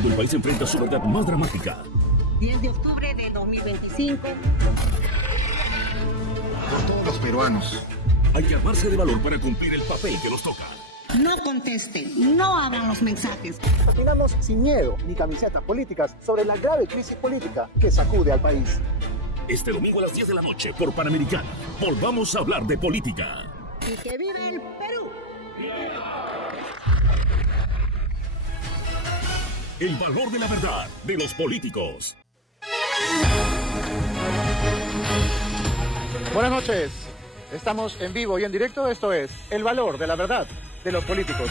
cuando el país enfrenta su verdad más dramática. 10 de octubre de 2025. Por todos los peruanos. Hay que armarse de valor para cumplir el papel que nos toca. No contesten, no abran los mensajes. Opinamos sin miedo ni camisetas políticas sobre la grave crisis política que sacude al país. Este domingo a las 10 de la noche por Panamericana. Volvamos a hablar de política. ¡Y que viva el Perú! El valor de la verdad de los políticos. Buenas noches. Estamos en vivo y en directo. Esto es El valor de la verdad de los políticos.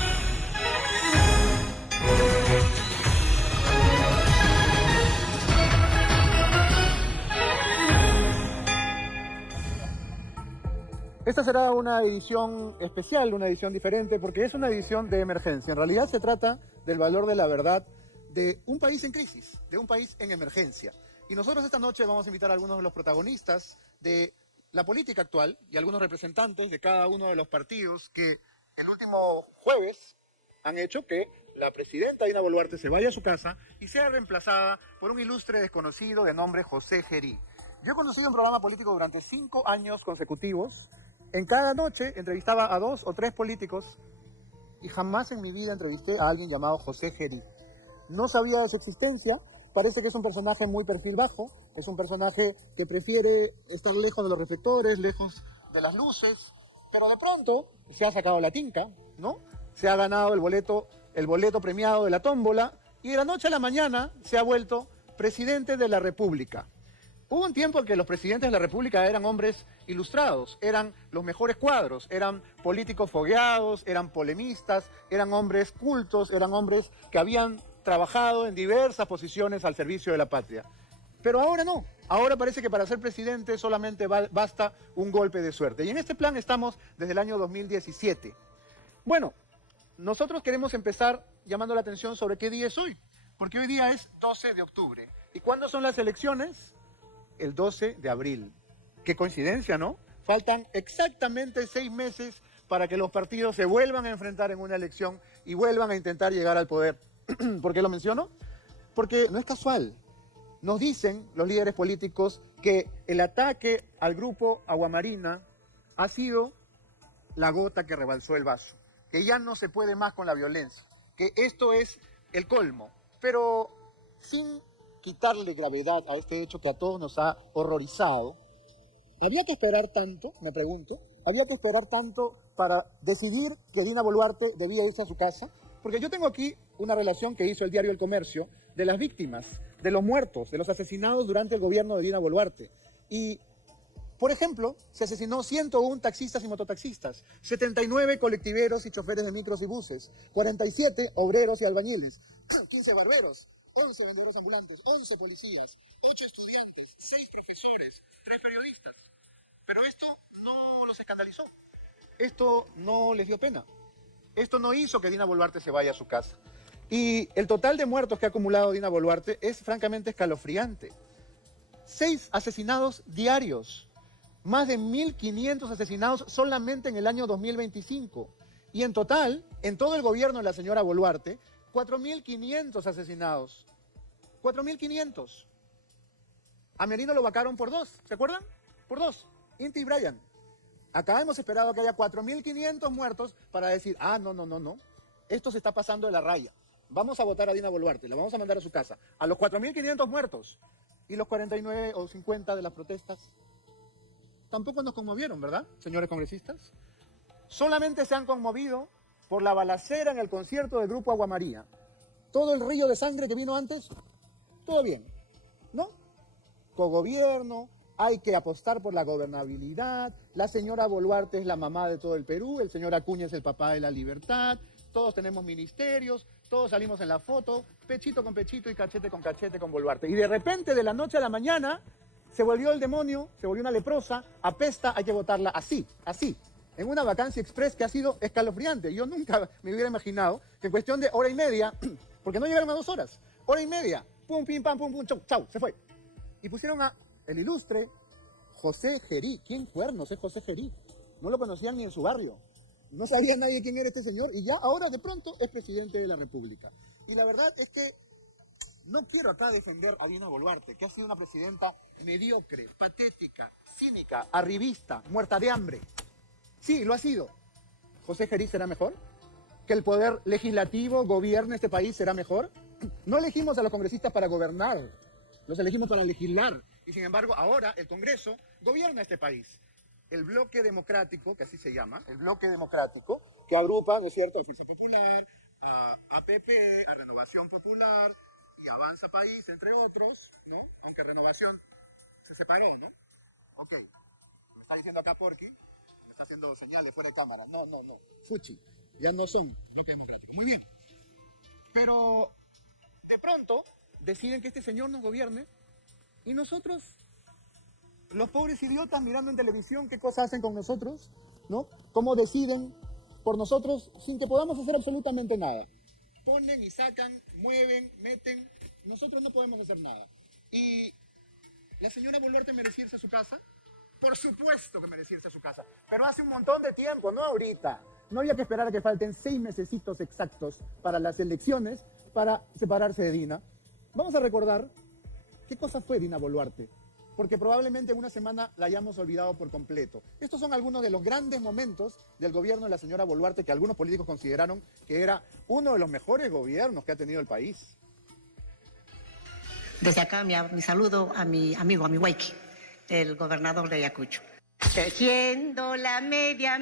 Esta será una edición especial, una edición diferente, porque es una edición de emergencia. En realidad se trata del valor de la verdad de un país en crisis, de un país en emergencia. Y nosotros esta noche vamos a invitar a algunos de los protagonistas de la política actual y algunos representantes de cada uno de los partidos que el último jueves han hecho que la presidenta Dina Boluarte se vaya a su casa y sea reemplazada por un ilustre desconocido de nombre José Gerí. Yo he conducido un programa político durante 5 años consecutivos. En cada noche entrevistaba a 2 o 3 políticos y jamás en mi vida entrevisté a alguien llamado José Gerí. No sabía de su existencia. Parece que es un personaje muy perfil bajo, es un personaje que prefiere estar lejos de los reflectores, lejos de las luces, pero de pronto se ha sacado la tinca, ¿no? Se ha ganado el boleto premiado de la tómbola y de la noche a la mañana se ha vuelto presidente de la República. Hubo un tiempo en que los presidentes de la República eran hombres ilustrados, eran los mejores cuadros, eran políticos fogueados, eran polemistas, eran hombres cultos, eran hombres que habían trabajado en diversas posiciones al servicio de la patria. Pero ahora no. Ahora parece que para ser presidente solamente basta un golpe de suerte. Y en este plan estamos desde el año 2017. Bueno, nosotros queremos empezar llamando la atención sobre qué día es hoy. Porque hoy día es 12 de octubre. ¿Y cuándo son las elecciones? El 12 de abril. Qué coincidencia, ¿no? Faltan exactamente 6 meses para que los partidos se vuelvan a enfrentar en una elección y vuelvan a intentar llegar al poder. ¿Por qué lo menciono? Porque no es casual. Nos dicen los líderes políticos que el ataque al grupo Aguamarina ha sido la gota que rebalsó el vaso, que ya no se puede más con la violencia, que esto es el colmo, pero sin quitarle gravedad a este hecho que a todos nos ha horrorizado. ¿Había que esperar tanto, me pregunto? ¿Había que esperar tanto para decidir que Dina Boluarte debía irse a su casa? Porque yo tengo aquí una relación que hizo el diario El Comercio de las víctimas, de los muertos, de los asesinados durante el gobierno de Dina Boluarte. Y, por ejemplo, se asesinó 101 taxistas y mototaxistas, 79 colectiveros y choferes de micros y buses, 47 obreros y albañiles, 15 barberos, 11 vendedores ambulantes, 11 policías, 8 estudiantes, 6 profesores, 3 periodistas. Pero esto no los escandalizó. Esto no les dio pena. Esto no hizo que Dina Boluarte se vaya a su casa. Y el total de muertos que ha acumulado Dina Boluarte es francamente escalofriante. 6 asesinados diarios. Más de 1.500 asesinados solamente en el año 2025. Y en total, en todo el gobierno de la señora Boluarte, 4.500 asesinados. 4.500. A Merino lo vacaron por 2, ¿se acuerdan? Por 2. Inti y Brian. Acá hemos esperado que haya 4.500 muertos para decir, no. Esto se está pasando de la raya. Vamos a votar a Dina Boluarte, la vamos a mandar a su casa. A los 4.500 muertos. Y los 49 o 50 de las protestas. Tampoco nos conmovieron, ¿verdad, señores congresistas? Solamente se han conmovido por la balacera en el concierto del grupo Aguamaría. Todo el río de sangre que vino antes, todo bien, ¿no? Cogobierno, hay que apostar por la gobernabilidad, la señora Boluarte es la mamá de todo el Perú, el señor Acuña es el papá de la libertad, todos tenemos ministerios, todos salimos en la foto, pechito con pechito y cachete con Boluarte. Y de repente, de la noche a la mañana, se volvió el demonio, se volvió una leprosa, apesta, hay que votarla así, en una vacancia express que ha sido escalofriante. Yo nunca me hubiera imaginado que en cuestión de hora y media, porque no llegaron a 2 horas, hora y media, pum, pim, pam, pum, pum, chau, se fue. Y pusieron a el ilustre José Gerí. ¿Quién cuernos es José Gerí? No lo conocían ni en su barrio. No sabía nadie quién era este señor y ya ahora de pronto es presidente de la República. Y la verdad es que no quiero acá defender a Dina Boluarte, que ha sido una presidenta mediocre, patética, cínica, arribista, muerta de hambre. Sí, lo ha sido. ¿José Gerí será mejor? ¿Que el poder legislativo gobierne este país será mejor? No elegimos a los congresistas para gobernar, los elegimos para legislar. Y sin embargo, ahora el Congreso gobierna este país. El bloque democrático, que así se llama, el bloque democrático, que agrupa, ¿no es cierto?, a Fuerza Popular, a APP, a Renovación Popular y Avanza País, entre otros, ¿no? Aunque Renovación se separó, ¿no? Ok, me está diciendo acá Porky, me está haciendo señales fuera de cámara. No. Fuchi, ya no son bloque democrático. Muy bien. Pero de pronto deciden que este señor nos gobierne y nosotros, los pobres idiotas mirando en televisión qué cosas hacen con nosotros, ¿no? Cómo deciden por nosotros sin que podamos hacer absolutamente nada. Ponen y sacan, mueven, meten, nosotros no podemos hacer nada. ¿Y la señora Boluarte merece irse a su casa? Por supuesto que merece irse a su casa, pero hace un montón de tiempo, no ahorita. No había que esperar a que falten 6 mesecitos exactos para las elecciones para separarse de Dina. Vamos a recordar qué cosa fue Dina Boluarte, porque probablemente en una semana la hayamos olvidado por completo. Estos son algunos de los grandes momentos del gobierno de la señora Boluarte que algunos políticos consideraron que era uno de los mejores gobiernos que ha tenido el país. Desde acá mi saludo a mi amigo, a mi Waiki, el gobernador de Ayacucho. Tejiendo la media,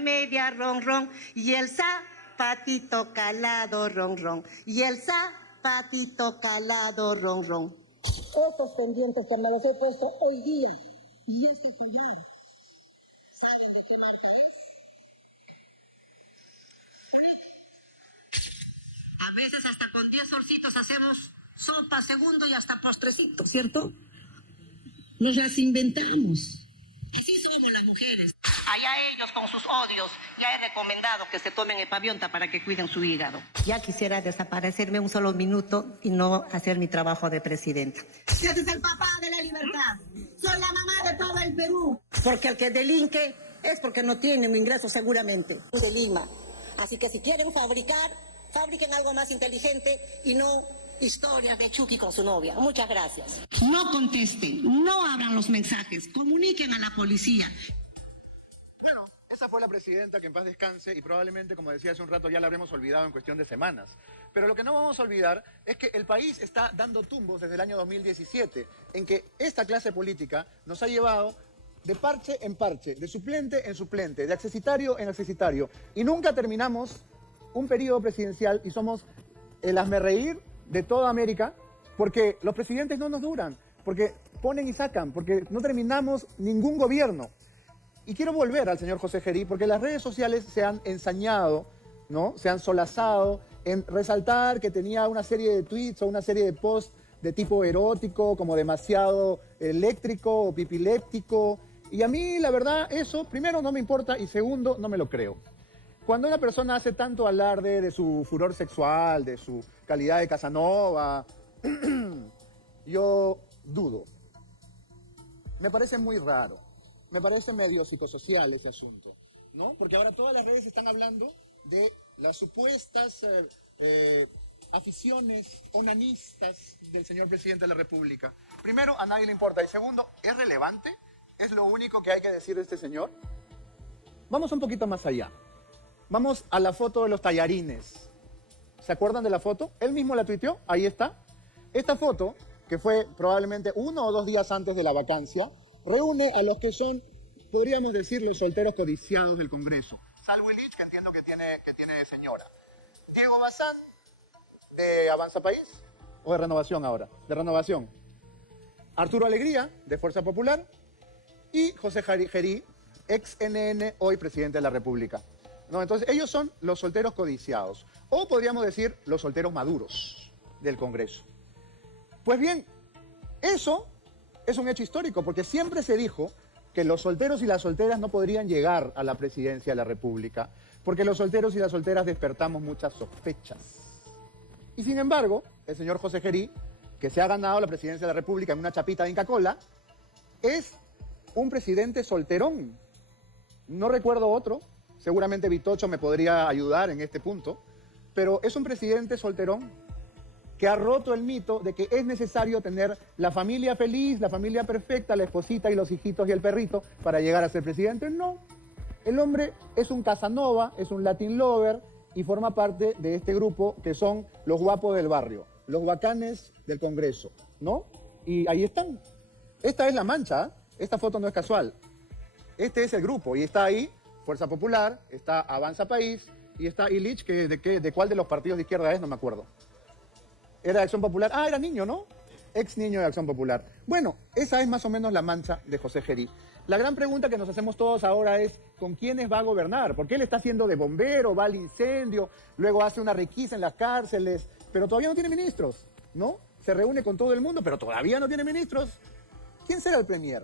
ron, ron, y el zapatito calado, ron, ron, y el zapatito calado, ron, ron. Estos pendientes que me los he puesto hoy día, y este collar. ¿Saben de qué marca es? A veces hasta con 10 solcitos hacemos sopa, segundo y hasta postrecito, ¿cierto? Nos las inventamos. Así somos las mujeres. Allá ellos con sus odios. Ya he recomendado que se tomen epavionta para que cuiden su hígado. Ya quisiera desaparecerme un solo minuto y no hacer mi trabajo de presidenta. Ese es el papá de la libertad. Soy la mamá de todo el Perú. Porque el que delinque es porque no tiene un ingreso seguramente. De Lima. Así que si quieren fabricar, fabriquen algo más inteligente y no historias de Chucky con su novia. Muchas gracias. No contesten, no abran los mensajes, comuniquen a la policía. Bueno, esa fue la presidenta, que en paz descanse, y probablemente, como decía hace un rato, ya la habremos olvidado en cuestión de semanas. Pero lo que no vamos a olvidar es que el país está dando tumbos desde el año 2017, en que esta clase política nos ha llevado de parche en parche, de suplente en suplente, de accesitario en accesitario, y nunca terminamos un periodo presidencial y somos el hazmerreír de toda América, porque los presidentes no nos duran, porque ponen y sacan, porque no terminamos ningún gobierno. Y quiero volver al señor José Gerí, porque las redes sociales se han ensañado, ¿no? Se han solazado en resaltar que tenía una serie de tweets o una serie de posts de tipo erótico, como demasiado eléctrico o pipiléptico. Y a mí, la verdad, eso, primero, no me importa, y segundo, no me lo creo. Cuando una persona hace tanto alarde de su furor sexual, de su calidad de Casanova, yo dudo. Me parece muy raro. Me parece medio psicosocial ese asunto, ¿no? Porque ahora todas las redes están hablando de las supuestas aficiones onanistas del señor presidente de la República. Primero, a nadie le importa. Y segundo, ¿es relevante? ¿Es lo único que hay que decir de este señor? Vamos un poquito más allá. Vamos a la foto de los tallarines. ¿Se acuerdan de la foto? Él mismo la tuiteó, ahí está. Esta foto, que fue probablemente 1 o 2 días antes de la vacancia, reúne a los que son, podríamos decir, los solteros codiciados del Congreso. Salvo Illich, que entiendo que tiene señora. Diego Bazán, de Avanza País, o de Renovación ahora, de Renovación. Arturo Alegría, de Fuerza Popular, y José Gerí, ex NN, hoy presidente de la República. ¿No? Entonces, ellos son los solteros codiciados, o podríamos decir los solteros maduros del Congreso. Pues bien, eso es un hecho histórico, porque siempre se dijo que los solteros y las solteras no podrían llegar a la presidencia de la República, porque los solteros y las solteras despertamos muchas sospechas. Y sin embargo, el señor José Gerí, que se ha ganado la presidencia de la República en una chapita de Inca Kola, es un presidente solterón. No recuerdo otro. Seguramente Vitocho me podría ayudar en este punto, pero es un presidente solterón. que ha roto el mito de que es necesario tener la familia feliz, la familia perfecta, la esposita y los hijitos y el perrito para llegar a ser presidente. No. El hombre es un Casanova, es un Latin lover y forma parte de este grupo que son los guapos del barrio, los bacanes del Congreso, ¿no? Y ahí están. Esta es la mancha, ¿eh? Esta foto no es casual. Este es el grupo y está ahí Fuerza Popular, está Avanza País y está Illich, que de cuál de los partidos de izquierda es, no me acuerdo. Era de Acción Popular. Ah, era niño, ¿no? Ex niño de Acción Popular. Bueno, esa es más o menos la mancha de José Gerí. La gran pregunta que nos hacemos todos ahora es ¿con quiénes va a gobernar? Porque él está haciendo de bombero, va al incendio, luego hace una requisa en las cárceles, pero todavía no tiene ministros, ¿no? Se reúne con todo el mundo, pero todavía no tiene ministros. ¿Quién será el premier?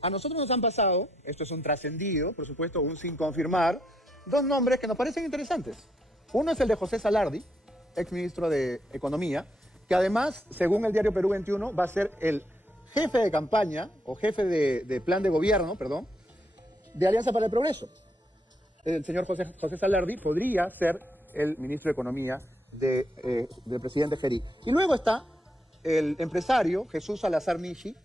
A nosotros nos han pasado, esto es un trascendido, por supuesto, un sin confirmar, dos nombres que nos parecen interesantes. Uno es el de José Salardi, exministro de Economía, que además, según el diario Perú 21, va a ser el jefe de campaña, o jefe de plan de gobierno, perdón, de Alianza para el Progreso. El señor José Salardi podría ser el ministro de Economía del presidente Gerí. Y luego está el empresario Jesús Salazar Nishi,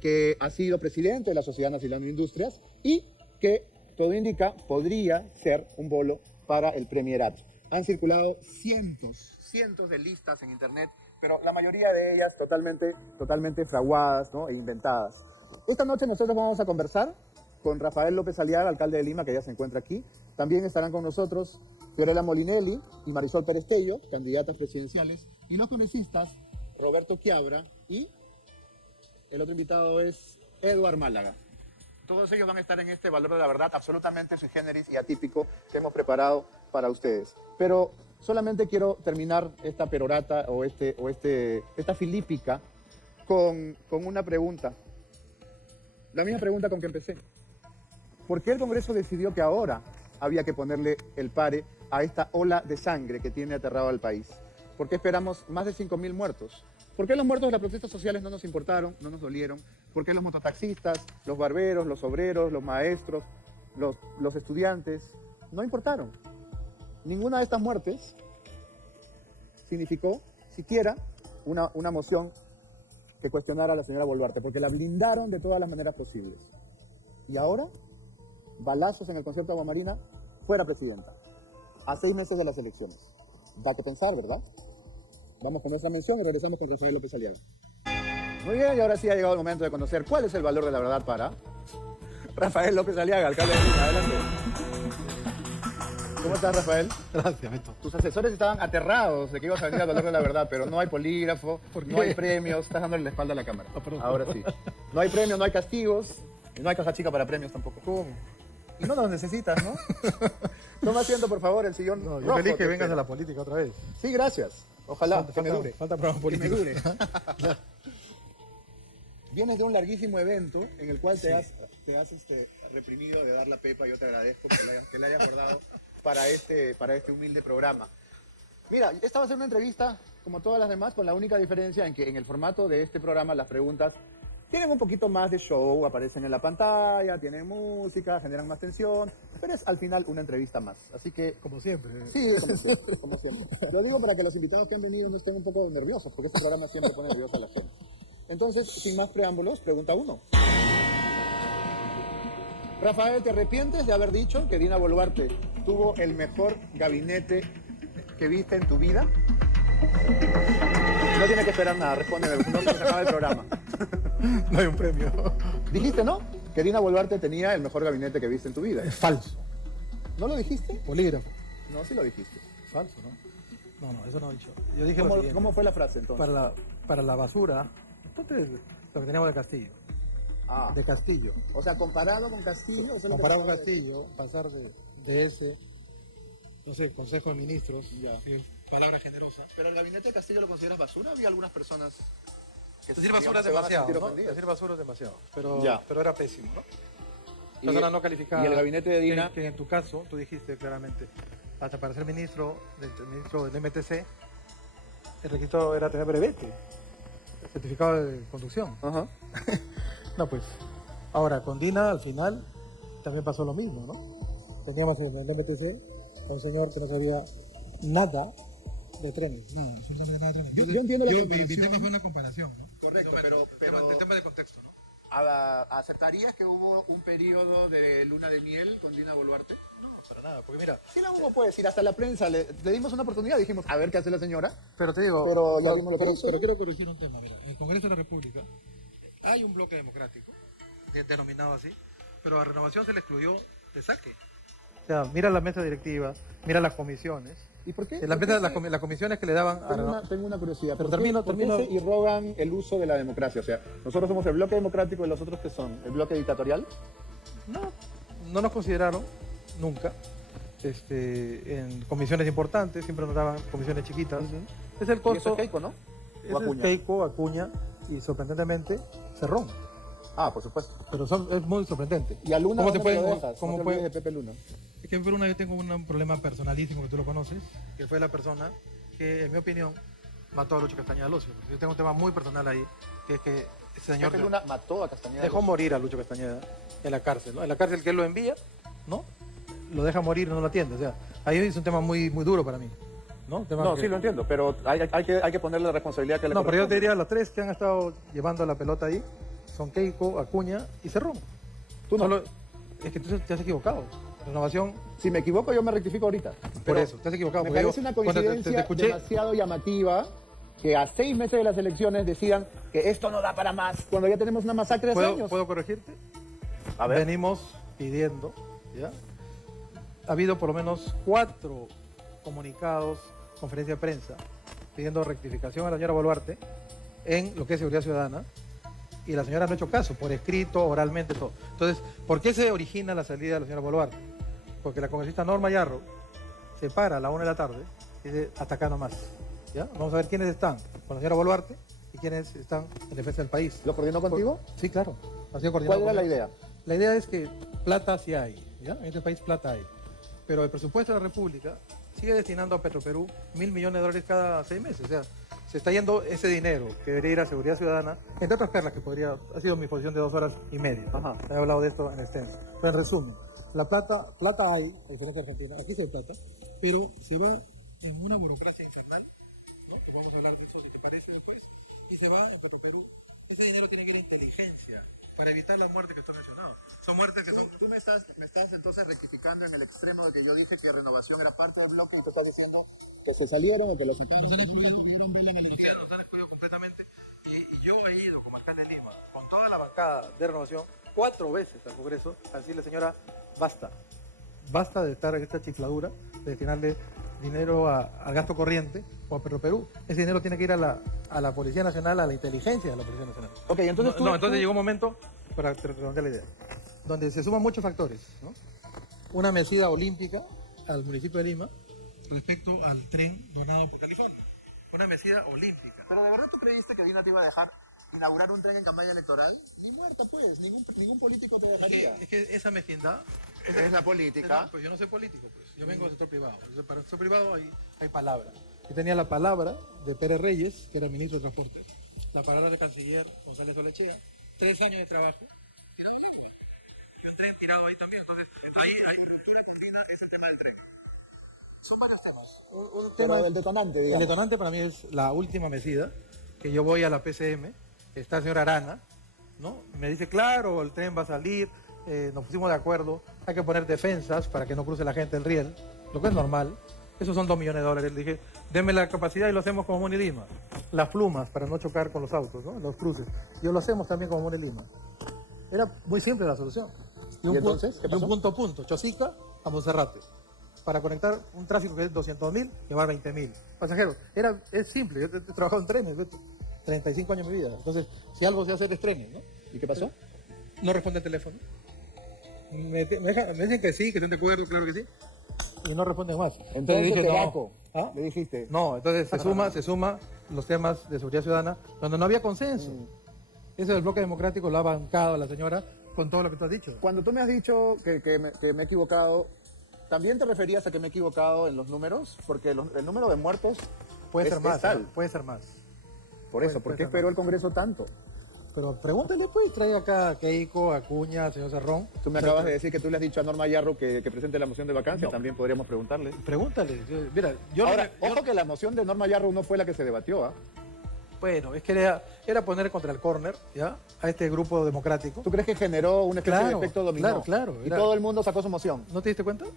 que ha sido presidente de la Sociedad Nacional de Industrias y que, todo indica, podría ser un bolo para el premierato. Han circulado cientos de listas en internet, pero la mayoría de ellas totalmente fraguadas, ¿no? E inventadas. Esta noche nosotros vamos a conversar con Rafael López Aliaga, alcalde de Lima, que ya se encuentra aquí. También estarán con nosotros Fiorella Molinelli y Marisol Perestello, candidatas presidenciales, y los congresistas Roberto Quiabra y el otro invitado es Eduard Málaga. Todos ellos van a estar en este Valor de la Verdad absolutamente sui generis y atípico que hemos preparado para ustedes. Pero solamente quiero terminar esta perorata o esta filípica con una pregunta. La misma pregunta con que empecé. ¿Por qué el Congreso decidió que ahora había que ponerle el pare a esta ola de sangre que tiene aterrado al país? ¿Por qué esperamos más de 5.000 muertos? ¿Por qué los muertos de las protestas sociales no nos importaron, no nos dolieron? ¿Por qué los mototaxistas, los barberos, los obreros, los maestros, los estudiantes no importaron? Ninguna de estas muertes significó siquiera una moción que cuestionara a la señora Boluarte, porque la blindaron de todas las maneras posibles. Y ahora, balazos en el concierto de Agua Marina, fuera presidenta, a 6 meses de las elecciones. Da que pensar, ¿verdad? Vamos con nuestra mención y regresamos con Rafael López Aliaga. Muy bien, y ahora sí ha llegado el momento de conocer cuál es el valor de la verdad para Rafael López Aliaga, alcalde de Lima. Adelante. ¿Cómo estás, Rafael? Gracias, Beto. Tus asesores estaban aterrados de que ibas a venir al valor de la verdad, pero no hay polígrafo, no hay premios. Estás dándole la espalda a la cámara. Ahora sí. No hay premios, no hay castigos, y no hay caja chica para premios tampoco. ¿Cómo? Y no los necesitas, ¿no? Toma asiento, por favor, el sillón No, yo rojo feliz que te vengas espera. a la política otra vez. Sí, gracias. Ojalá, que me dure. Falta programa Que me político. dure. Vienes de un larguísimo evento en el cual te has reprimido de dar la pepa. Yo te agradezco que la hayas guardado para este humilde programa. Mira, esta va a ser una entrevista como todas las demás, con la única diferencia en que en el formato de este programa las preguntas tienen un poquito más de show, aparecen en la pantalla, tienen música, generan más tensión, pero es al final una entrevista más. Así que Como siempre. sí, como siempre. Lo digo para que los invitados que han venido no estén un poco nerviosos, porque este programa siempre pone nerviosa a la gente. Entonces, sin más preámbulos, pregunta 1. Rafael, ¿te arrepientes de haber dicho que Dina Boluarte tuvo el mejor gabinete que viste en tu vida? No tiene que esperar nada, respóndeme, no se acaba el programa. No hay un premio. Dijiste, ¿no? Que Dina Boluarte tenía el mejor gabinete que viste en tu vida. Es falso. ¿No lo dijiste? Polígrafo. No, sí lo dijiste. Falso, ¿no? No, eso no he dicho. Yo dije lo ¿Cómo, siguiente. cómo fue la frase entonces? Para la basura, entonces lo que teníamos de Castillo. Ah, De Castillo. o sea, comparado con Castillo... eso es lo que Comparar con trataba de decir. Castillo, pasar de ese, no sé, Consejo de Ministros, Ya. sí, palabra generosa. ¿Pero el gabinete de Castillo lo consideras basura? Había algunas personas que Decir basura es se van a demasiado, sentir ¿no? ofendidas. Decir basura es demasiado, pero, Ya. pero era pésimo, ¿no? Y- Persona no calificada. y el gabinete de Dina- Que en tu caso, tú dijiste claramente, hasta para ser ministro del MTC, el requisito era tener brevete, certificado de conducción. Ajá. No, pues, ahora con Dina al final también pasó lo mismo, ¿no? Teníamos en el MTC a un señor que no sabía nada de trenes, nada, absolutamente nada de trenes. Yo entiendo la mi comparación. tema fue una comparación, ¿no? Correcto, Más o menos, pero- el tema de contexto, ¿no? ¿Aceptarías que hubo un periodo de luna de miel con Dina Boluarte? No, para nada, porque mira, Sí, la hubo, pues, ir hasta la prensa, le dimos una oportunidad, dijimos, a ver qué hace la señora. pero te digo, Pero ya vimos lo que hizo, pero ¿no? quiero corregir un tema, mira, en el Congreso de la República hay un bloque democrático, denominado así, pero a Renovación se le excluyó de saque. O sea, mira la mesa directiva, mira las comisiones, ¿Y por qué? las, ¿Por qué las comisiones que le daban a tengo una curiosidad. Pero ¿Por qué- termino- por qué termino- se irrogan el uso de la democracia? O sea, nosotros somos el bloque democrático y los otros que son el bloque dictatorial. no nos consideraron nunca en comisiones importantes, siempre nos daban comisiones chiquitas. Es el Y eso costo, es Keiko, ¿no? ese O es Acuña. Keiko, Acuña y sorprendentemente Cerrón. Ah, por supuesto. Pero es muy sorprendente. Y a Luna, ¿Cómo se ¿dónde me puede- lo dejas? cómo No te puede- olvides de Pepe Luna. Es que en Perú yo tengo un problema personalísimo que tú lo conoces, que fue la persona que, en mi opinión, mató a Lucho Castañeda Locio. Yo tengo un tema muy personal ahí, que es que ese señor Pepe Luna mató a Castañeda. dejó morir a Lucho Castañeda en la cárcel, ¿no? En la cárcel que él lo envía, ¿no? Lo deja morir y no lo atiende. O sea, ahí es un tema muy, muy duro para mí, ¿no? Un tema No, que- sí lo entiendo, pero hay que ponerle la responsabilidad que le No, pero yo te corresponde. diría, los tres que han estado llevando la pelota ahí son Keiko, Acuña y Cerrón. Tú no. Solo- es que tú te has equivocado. Renovación, Si me equivoco, yo me rectifico ahorita. por Pero eso, te has equivocado. Me porque parece yo, una cuando te coincidencia escuché, demasiado llamativa que a 6 meses de las elecciones decidan que esto no da para más, cuando ya tenemos una masacre de hace años. ¿puedo corregirte? A ver. Venimos pidiendo, ¿ya? Ha habido por lo menos 4 comunicados, conferencia de prensa, pidiendo rectificación a la señora Boluarte en lo que es seguridad ciudadana, y la señora no ha hecho caso, por escrito, oralmente, todo. Entonces, ¿por qué se origina la salida de la señora Boluarte? Porque la congresista Norma Yarro se para a la 1 de la tarde y dice, hasta acá nomás. ¿Ya? Vamos a ver quiénes están con la señora Boluarte y quiénes están en defensa del país. ¿Lo coordinó contigo? Sí, claro. Ha sido coordinado ¿Cuál era con- la idea? La idea es que plata sí hay, ¿ya? En este país plata hay. Pero el presupuesto de la República sigue destinando a Petroperú $1.000 millones cada 6 meses. O sea, se está yendo ese dinero que debería ir a seguridad ciudadana, entre otras perlas que ha sido mi posición de 2 horas y media. Ajá. He hablado de esto en extenso. Pero en resumen, la plata hay, a diferencia de Argentina, aquí sí hay plata, pero se va en una burocracia infernal, ¿no? Que vamos a hablar de eso, si te parece, después, y se va en Petroperú. Ese dinero tiene que ir a inteligencia para evitar las muertes que están mencionadas. Son muertes que son... Tú me estás entonces rectificando en el extremo de que yo dije que Renovación era parte del bloque y tú estás diciendo que se salieron o que lo sacaron. Nos han excluido completamente y yo he ido como alcalde de Lima con toda la bancada de Renovación 4 veces al Congreso a decirle, señora, basta de estar en esta chifladura, de destinarle dinero al gasto corriente o a Perú. Ese dinero tiene que ir a la Policía Nacional, a la inteligencia de la Policía Nacional. Ok, entonces Entonces llegó un momento, para redondear la idea, donde se suman muchos factores, ¿no? Una medida olímpica al municipio de Lima respecto al tren donado por California. Una medida olímpica. ¿Pero de verdad tú creíste que Dina te iba a dejar inaugurar un tren en campaña electoral? Ni muerta, pues. Ningún político te dejaría. Es que esa mezquindad... Es la política. Pues yo no soy político, pues. Yo vengo del sector privado. Entonces, para el sector privado hay palabra. Yo tenía la palabra de Pérez Reyes, que era ministro de Transporte, la palabra del canciller González Olechea, 3 años de trabajo. Y un tren tirado ahí también. Entonces, ahí ese tema del tren. Son varios temas. Pero el detonante, El digamos. detonante para mí es la última medida, que yo voy a la PCM, está el señor Arana, ¿no? Me dice, claro, el tren va a salir, nos pusimos de acuerdo, hay que poner defensas para que no cruce la gente el riel, lo que es normal. Esos son $2 millones. Le dije, denme la capacidad y lo hacemos como Muni Lima. Las plumas para no chocar con los autos, ¿no? Los cruces. Y lo hacemos también como Muni Lima. Era muy simple la solución. ¿Y entonces? ¿Qué de un pasó? punto a punto, Chosica a Monserrate. Para conectar un tráfico que es 200.000, llevar 20.000 pasajeros. Es simple, yo he trabajado en trenes, 35 años de mi vida. Entonces, si algo se hace es trenes, ¿no? ¿Y qué pasó? No responde el teléfono. Me dicen que sí, que estén de acuerdo, claro que sí. Y no responden más. Entonces dije, te no. vaco. ¿Ah? Le dijiste. No, entonces se suma los temas de seguridad ciudadana, donde no había consenso. Eso del bloque democrático lo ha bancado la señora con todo lo que tú has dicho. Cuando tú me has dicho que me he equivocado, ¿también te referías a que me he equivocado en los números? Porque el número de muertos Puede es ser más, tal. puede ser más. Por eso, puede ¿por qué ser esperó el Congreso tanto? pero pregúntale pues, trae acá a Keiko, a Acuña, al señor Cerrón. Tú me acabas de decir que tú le has dicho a Norma Yarro que presente la moción de vacancia, también podríamos preguntarle. Pregúntale. Mira, yo Ahora, ojo que la moción de Norma Yarro no fue la que se debatió, ¿ah? Bueno, es que era poner contra el córner, ¿ya? A este grupo democrático. ¿Tú crees que generó una especie de efecto dominó? Claro. Y todo el mundo sacó su moción. ¿No te diste cuenta? Te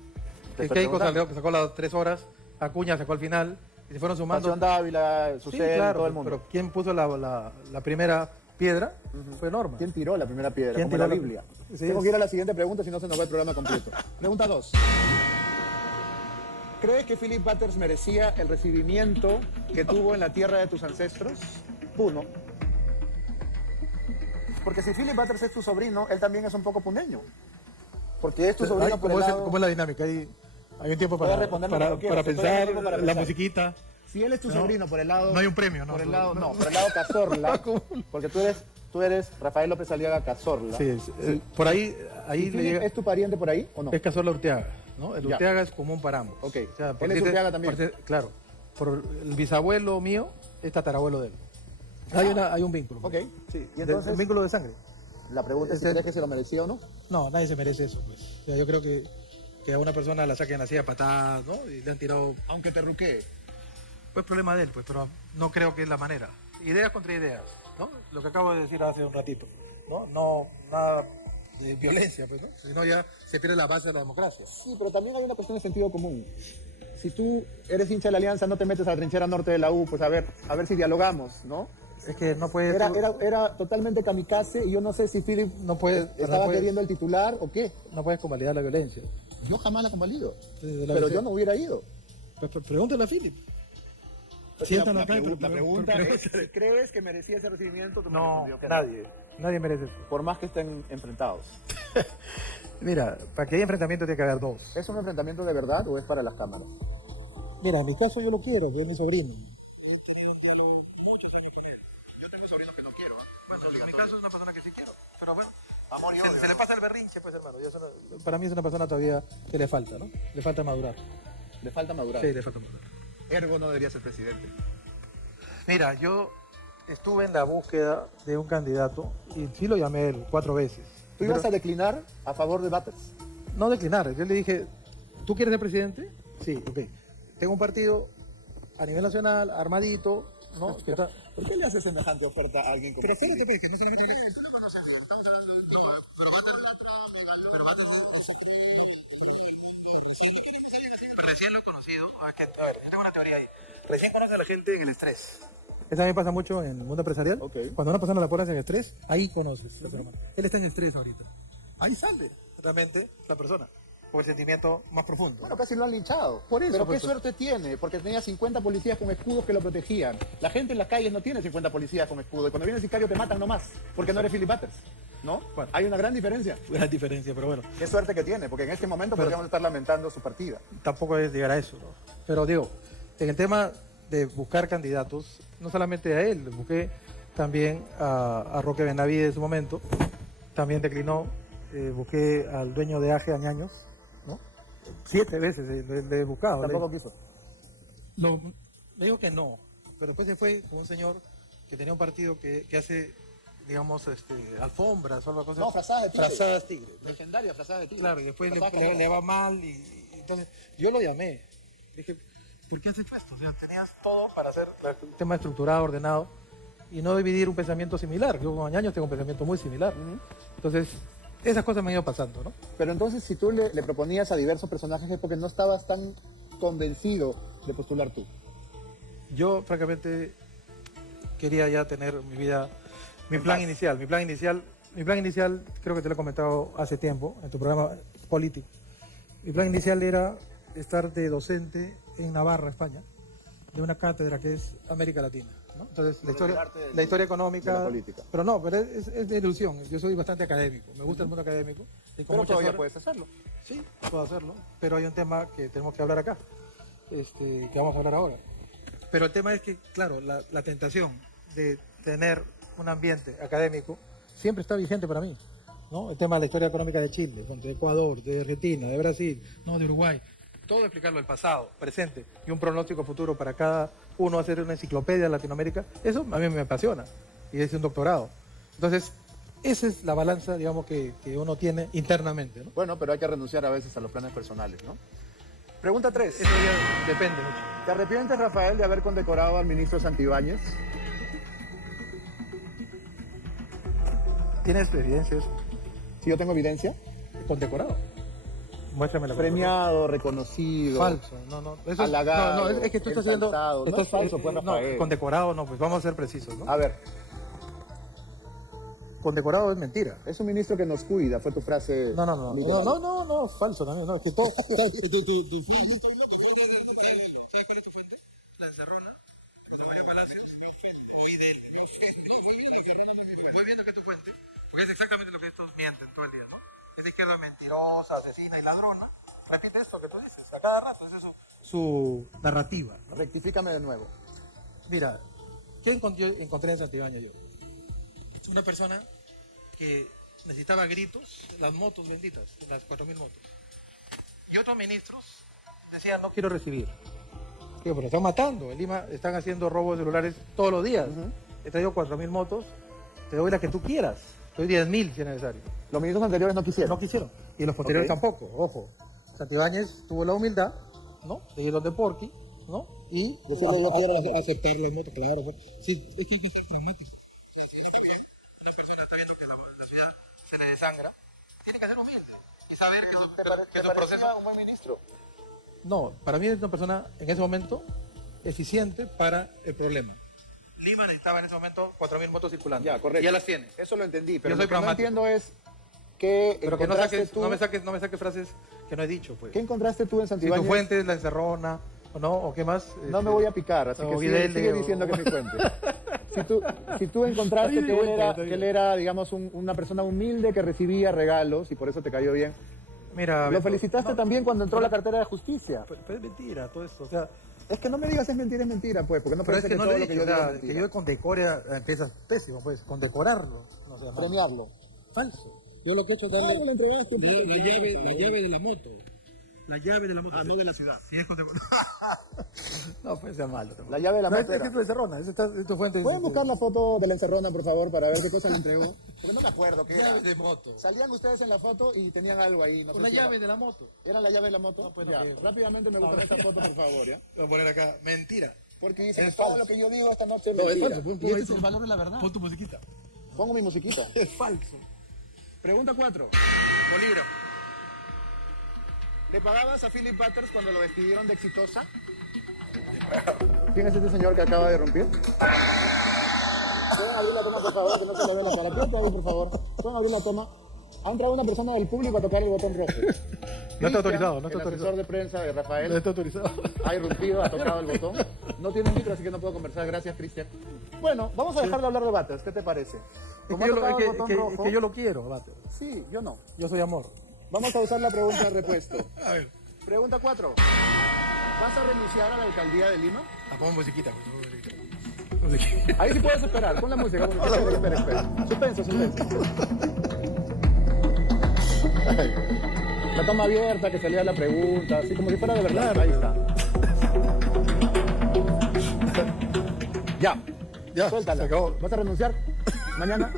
Que estoy Keiko preguntando. sacó las 3 horas, Acuña sacó al final, y se fueron sumando. Pasión Dávila, Sí, Susel, claro, todo el mundo. pero ¿quién puso la primera piedra? Fue Norma. ¿Quién tiró la primera piedra? ¿Quién Como tiró la la- Biblia. Sí, Tengo es- que ir a la siguiente pregunta, si no se nos va el programa completo. Pregunta 2. ¿Crees que Philip Butters merecía el recibimiento que tuvo en la tierra de tus ancestros? 1. Porque si Philip Butters es tu sobrino, él también es un poco puneño. Porque es tu sobrino por el lado... ¿Cómo es la dinámica? Hay un tiempo Puedes para, responder lo que tú quieras, para te estoy pensar, dando para la pensar. musiquita. Si él es tu No. sobrino por el lado... No hay un premio, ¿no? Por el lado, no, por el lado Cazorla. Porque tú eres Rafael López Aliaga Cazorla. Sí, por ahí ¿Y le Philip llega. es tu pariente por ahí o no? Es Cazorla Urteaga, ¿no? El Ya. Urteaga es común para ambos. Ok. Él Él es Urteaga también. Claro. Por el bisabuelo mío es tatarabuelo de él. Hay un vínculo. Ok, sí. Y Un entonces, vínculo de sangre. la pregunta es si Ese- crees que se lo merecía o no. No, nadie se merece eso, pues. O sea, yo creo que a una persona la saquen así a patadas, ¿no? Y le han tirado. Aunque te ruquee. Pues problema de él, pues, pero no creo que es la manera. Ideas contra ideas, ¿no? Lo que acabo de decir hace un ratito, ¿no? No, nada de violencia, pues, ¿no? Si no ya se pierde la base de la democracia. Sí, pero también hay una cuestión de sentido común. Si tú eres hincha de la Alianza, no te metes a la trinchera norte de la U, pues a ver si dialogamos, ¿no? Es que no puede... Era totalmente kamikaze y yo no sé si Philip No puede- estaba no puede- queriendo el titular o qué. No puedes convalidar la violencia. Yo jamás la convalido. Sí, la Pero violencia. yo no hubiera ido. Pregúntale a Philip. La pregunta es, si crees que merecía ese recibimiento, tú me No, respondió que nadie merece eso. Por más que estén enfrentados. Mira, para que haya enfrentamiento tiene que haber dos. ¿Es un enfrentamiento de verdad o es para las cámaras? Mira, en mi caso yo lo quiero, es mi sobrino. He tenido un diálogo muchos años con él. Yo tengo sobrinos que no quiero. Bueno, en mi caso es una persona que sí quiero, pero bueno, Amor y odio, se le pasa el berrinche, pues hermano. Para mí es una persona todavía que le falta, ¿no? Le falta madurar. Le falta madurar. Sí, le falta madurar. Ergo no debería ser presidente. Mira, yo estuve en la búsqueda de un candidato y sí lo llamé 4 veces. ¿Tú ibas a declinar a favor de Butters? No declinar, yo le dije, ¿tú quieres ser presidente? Sí, ok. Tengo un partido a nivel nacional, armadito, ¿no? Que está- ¿Por qué le haces semejante oferta a alguien como Pero espérate, pues, que no solamente... Tú lo conoces bien, estamos hablando de... No, pero Butters... Pero Butters Recién lo he conocido. A ver, yo tengo una teoría ahí. Recién conoce a la gente en el estrés. Eso también pasa mucho en el mundo empresarial. Ok. Cuando una persona la pones en estrés, ahí conoces a la persona. Él está en estrés ahorita. Ahí sale totalmente la persona. O el sentimiento más profundo. Bueno, casi lo han linchado. Por eso, Pero pues, qué suerte tiene, porque tenía 50 policías con escudos que lo protegían. La gente en las calles no tiene 50 policías con escudo. Y cuando viene el sicario te matan nomás, porque no eres Philip Butters. ¿No? Bueno. Hay una gran diferencia. Gran diferencia, pero bueno, Qué suerte que tiene, porque en este momento podríamos estar lamentando su partida. tampoco es llegar a eso, ¿no? Pero digo, en el tema de buscar candidatos, no solamente a él, busqué también a Roque Benavides en su momento, también declinó, busqué al dueño de AGE Añaños, ¿no? 7 veces le he buscado. Tampoco quiso. No, me dijo que no, pero después se fue con un señor que tenía un partido que hace, digamos, alfombras o algo así. No, frazadas de tigre. Frazadas tigre. Legendaria frazada de tigre. Claro, y después Frazada como- le va mal y entonces yo lo llamé. Dije, ¿por qué has hecho esto? O sea, tenías todo para hacer el tema estructurado, ordenado y no dividir un pensamiento similar. Yo con años tengo un pensamiento muy similar. Entonces, esas cosas me han ido pasando, ¿no? Pero entonces, si tú le proponías a diversos personajes es porque no estabas tan convencido de postular tú. Yo, francamente, quería ya tener mi vida, mi plan inicial, creo que te lo he comentado hace tiempo en tu programa político. Mi plan inicial era estar de docente en Navarra, España, de una cátedra que es América Latina, ¿no? Entonces, la historia económica, de la política. pero es de ilusión. Yo soy bastante académico, me gusta el mundo académico. Y con Pero muchas todavía horas- puedes hacerlo. Sí, puedo hacerlo, pero hay un tema que tenemos que hablar acá, que vamos a hablar ahora. Pero el tema es que, claro, la tentación de tener un ambiente académico siempre está vigente para mí, ¿no? El tema de la historia económica de Chile, de Ecuador, de Argentina, de Brasil, no, de Uruguay. Todo explicarlo el pasado, presente y un pronóstico futuro para cada uno, hacer una enciclopedia de Latinoamérica, eso a mí me apasiona y es un doctorado. Entonces, esa es la balanza, digamos, que uno tiene internamente, ¿no? Bueno, pero hay que renunciar a veces a los planes personales, ¿no? Pregunta 3. Eso ya depende mucho. ¿Te arrepientes, Rafael, de haber condecorado al ministro Santibáñez? ¿Tienes evidencias Si yo tengo evidencia. condecorado? Muéstramela. Premiado, reconocido. Falso, no. Eso Halagado, es que tú estás haciendo... ensalzado. No es falso, pues, Rafael. Condecorado no, pues vamos a ser precisos, ¿no? A ver, Condecorado es mentira. es un ministro que nos cuida, fue tu frase. No, literal. falso también, no, es que todo... La encerrona, José María Palacios, voy de él. No, voy viendo que es tu fuente, porque es exactamente lo que estos mienten todo el día, ¿no? Es de izquierda mentirosa, asesina y ladrona. Repite esto que tú dices, a cada rato, esa es su narrativa, ¿no? Rectifícame de nuevo. Mira, ¿qué encontré en Santibáñez yo? Una persona que necesitaba gritos, las motos benditas, las 4.000 motos. Y otros ministros decían, no quiero recibir. ¿Qué? Porque están matando. En Lima están haciendo robos de celulares todos los días. He traído 4.000 motos, te doy la que tú quieras. Te doy 10.000 si es necesario. Los ministros anteriores no quisieron. No quisieron. Y los posteriores Ok. tampoco, ojo. Santibáñez tuvo la humildad, ¿no? De ir donde Porky, ¿no? Y Decirle, yo quiero aceptar las motos, claro. Pues. Sí, es que hay que ser pragmático. O sea, si una persona está viendo que la ciudad se le desangra, tiene que ser humilde y saber que su proceso... un buen ministro. No, para mí es una persona en ese momento eficiente para el problema. Lima necesitaba en ese momento 4.000 motos circulando. Ya, correcto. Y ya las tiene. Eso lo entendí, pero Yo soy lo que no pragmático. entiendo es que Pero que no, encontraste saques, tú... no me saques frases que no he dicho, pues. ¿Qué encontraste tú en Si tu Santibáñez? fuente es la encerrona, ¿o no? ¿O qué más? No me voy a picar, así o que Videle, sigue o- diciendo que es mi fuente. Si tú encontraste Está bien, está que bien. él era, digamos, una persona humilde que recibía regalos y por eso te cayó bien, Mira, lo Beto, felicitaste no, también cuando entró a la cartera de justicia. pero es mentira todo esto, o sea, Es que no me digas es mentira, pues, porque no pero parece es que no todo le he lo que dicho, yo o digo sea, es que mentira. yo condecore que eso es pésimo, pues, condecorarlo, no sé, Premiarlo. falso. Yo lo que he hecho es darle le entregaste la llave de la moto. La llave de la moto. no de la ciudad. Sí, es condecorado. No, puede ser malo. tampoco. La llave de la No, moto es era. que tú encerrona, es tu fuente. ¿Pueden buscar la foto de la encerrona, por favor, para ver qué cosa le entregó? Porque no me acuerdo qué era. llave de moto. Salían ustedes en la foto y tenían algo ahí. No sé Una si llave de la moto. ¿Era la llave de la moto? No, pues, Ya, no, rápidamente me gusta esta foto, por favor, ¿ya? Voy a poner acá, mentira. Porque dice que Es todo falso. lo que yo digo esta noche es No, es mentira. falso. Y este es el valor de la verdad. Pon tu musiquita. Pongo mi musiquita. Es falso. Pregunta 4. Bolígrafo. ¿Le pagabas a Philip Butters cuando lo despidieron de Exitosa? ¿Quién es este señor que acaba de romper? ¿Pueden abrir la toma, por favor? Que no se le ve la cara. Aprieta ahí, por favor. ¿Pueden abrir la toma? Ha entrado una persona del público a tocar el botón rojo. No está autorizado, no El está asesor autorizado. de prensa de Rafael No está autorizado. ha irrumpido, ha tocado el botón. No tiene micro, así que no puedo conversar. Gracias, Cristian. Bueno, vamos a dejar de hablar de Butters. ¿Qué te parece? Como ha tocado el botón rojo... que yo lo quiero, Bato. Sí, yo no. Yo soy amor. Vamos a usar la pregunta de repuesto. A ver. Pregunta 4. ¿Vas a renunciar a la alcaldía de Lima? Pon musiquita. Musiquita. Ahí sí puedes esperar. Pon la música. Espera. Suspenso. Ay, la toma abierta, que se lea la pregunta, así como si fuera de verdad. Ahí está. Ya. Ya, Suéltala. se acabó. ¿Vas a renunciar mañana?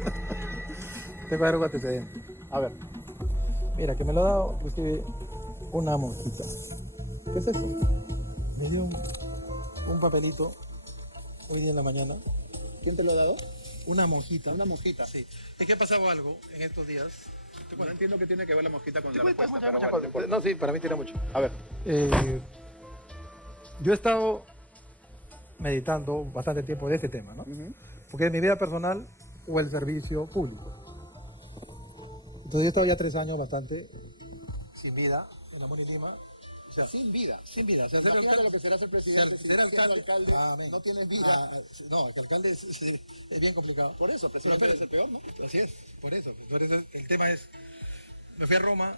Te voy a dar un antecedente. A ver. Mira, que me lo ha dado recibe una monjita. ¿Qué es eso? Me dio un papelito hoy día en la mañana. ¿Quién te lo ha dado? Una monjita. Una mosquita. Sí. Es que ha pasado algo en estos días. No entiendo qué tiene que ver la mosquita con la Muchas respuesta. pero cosas. bueno, no importa. No, sí, para mí tiene mucho. A ver. Yo he estado meditando bastante tiempo de este tema, ¿no? Porque en mi vida personal o el servicio público. Entonces yo he estado ya 3 años bastante sin vida en Amor y Lima. O sea, sin vida. O sea, Imagínate lo que será ser presidente. ser alcalde. No tienes vida. No, el alcalde es bien complicado. Por eso, presidente Pero es el peor, ¿no? Así es, por eso. Entonces, el tema es, me fui a Roma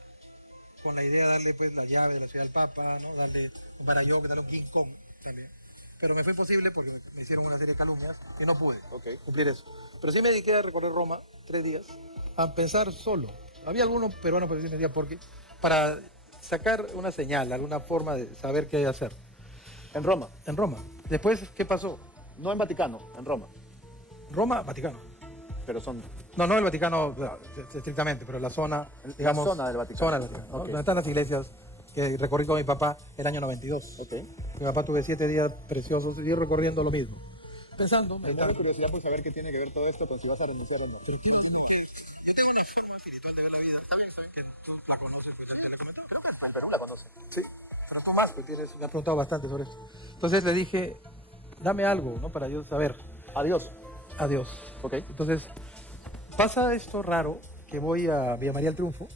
con la idea de darle pues la llave de la ciudad del Papa, ¿no? Darle un Barayón, darle un King Kong, ¿vale? Pero me fue imposible porque me hicieron una serie de calumnias que no pude cumplir eso. Pero sí me dediqué a recorrer Roma 3 días, a pensar solo. Había algunos peruanos, pero sí me decían por qué, para sacar una señal, alguna forma de saber qué hacer En Roma. en Roma. Después, ¿qué pasó? No en Vaticano, en Roma. Roma, Vaticano. pero son... No, no el Vaticano estrictamente, pero la zona, digamos... zona del Vaticano. Zona del Vaticano, ¿no? Ok. Donde están las iglesias que recorrí con mi papá el año 92. Ok. Mi papá tuve 7 días preciosos y yo recorriendo lo mismo. Pensando, Me da curiosidad por saber qué tiene que ver todo esto con si vas a renunciar o no. Pero tú, yo tengo una forma espiritual de ver la vida. Está bien que tú la conoces, pues te le comenté. Creo que Perú la conoce. sí. Pero tú más, pues me has preguntado bastante sobre esto. Entonces le dije, dame algo, ¿no? Para yo saber. Adiós. Adiós. Ok. Entonces, pasa esto raro que voy a Villa María del Triunfo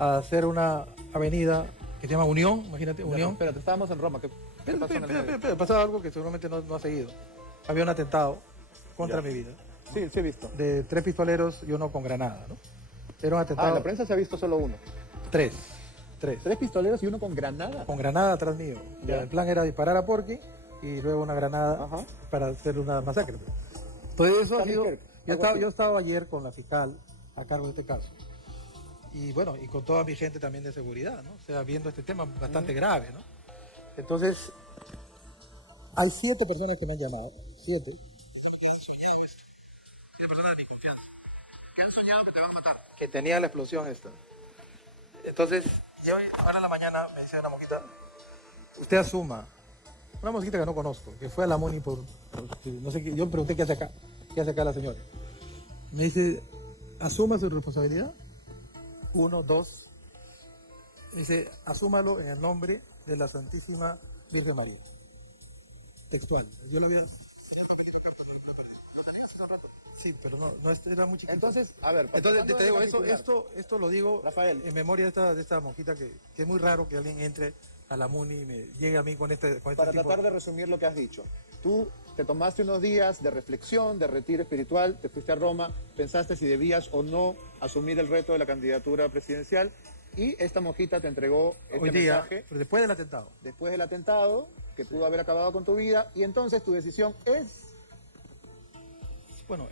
a hacer una avenida que se llama Unión, imagínate, Unión. Espérate, estábamos en Roma. ¿Qué pasó en el medio? Pero pasaba algo que seguramente no ha seguido. Había un atentado contra Ya. mi vida, Sí, sí he visto. de 3 pistoleros y uno con granada, ¿no? Era un atentado. En la prensa se ha visto solo uno. 3. 3 pistoleros y uno con granada. Con granada atrás mío. Ya. El plan era disparar a Porky y luego una granada Ajá. para hacer una masacre. Todo eso ha Charlie sido... Kirk, algo así. Yo estaba ayer con la fiscal a cargo de este caso. Y bueno, y con toda mi gente también de seguridad, ¿no? O sea, viendo este tema bastante grave, ¿no? Entonces, hay 7 personas que me han llamado. 7. 7 personas de mi confianza. Que han soñado que te van a matar. Que tenía la explosión esta. Entonces, yo ahora en la mañana me decía una mosquita, usted asuma, una mosquita que no conozco, que fue a la MONI por no sé qué, yo pregunté qué hace acá la señora. Me dice, asuma su responsabilidad, 1, 2, dice, asúmalo en el nombre de la Santísima Virgen María. Textual, yo lo vi. Sí, pero no era muy chiquito. Entonces, a ver. Entonces tratando te de digo, recapitular. esto lo digo, Rafael. en memoria de esta monjita que es muy raro que alguien entre a la MUNI y me llegue a mí con este Para tipo. tratar de resumir lo que has dicho. Tú te tomaste unos días de reflexión, de retiro espiritual, te fuiste a Roma, pensaste si debías o no asumir el reto de la candidatura presidencial y esta monjita te entregó este Hoy día, mensaje pero después del atentado. después del atentado que pudo haber acabado con tu vida y entonces tu decisión es... Bueno,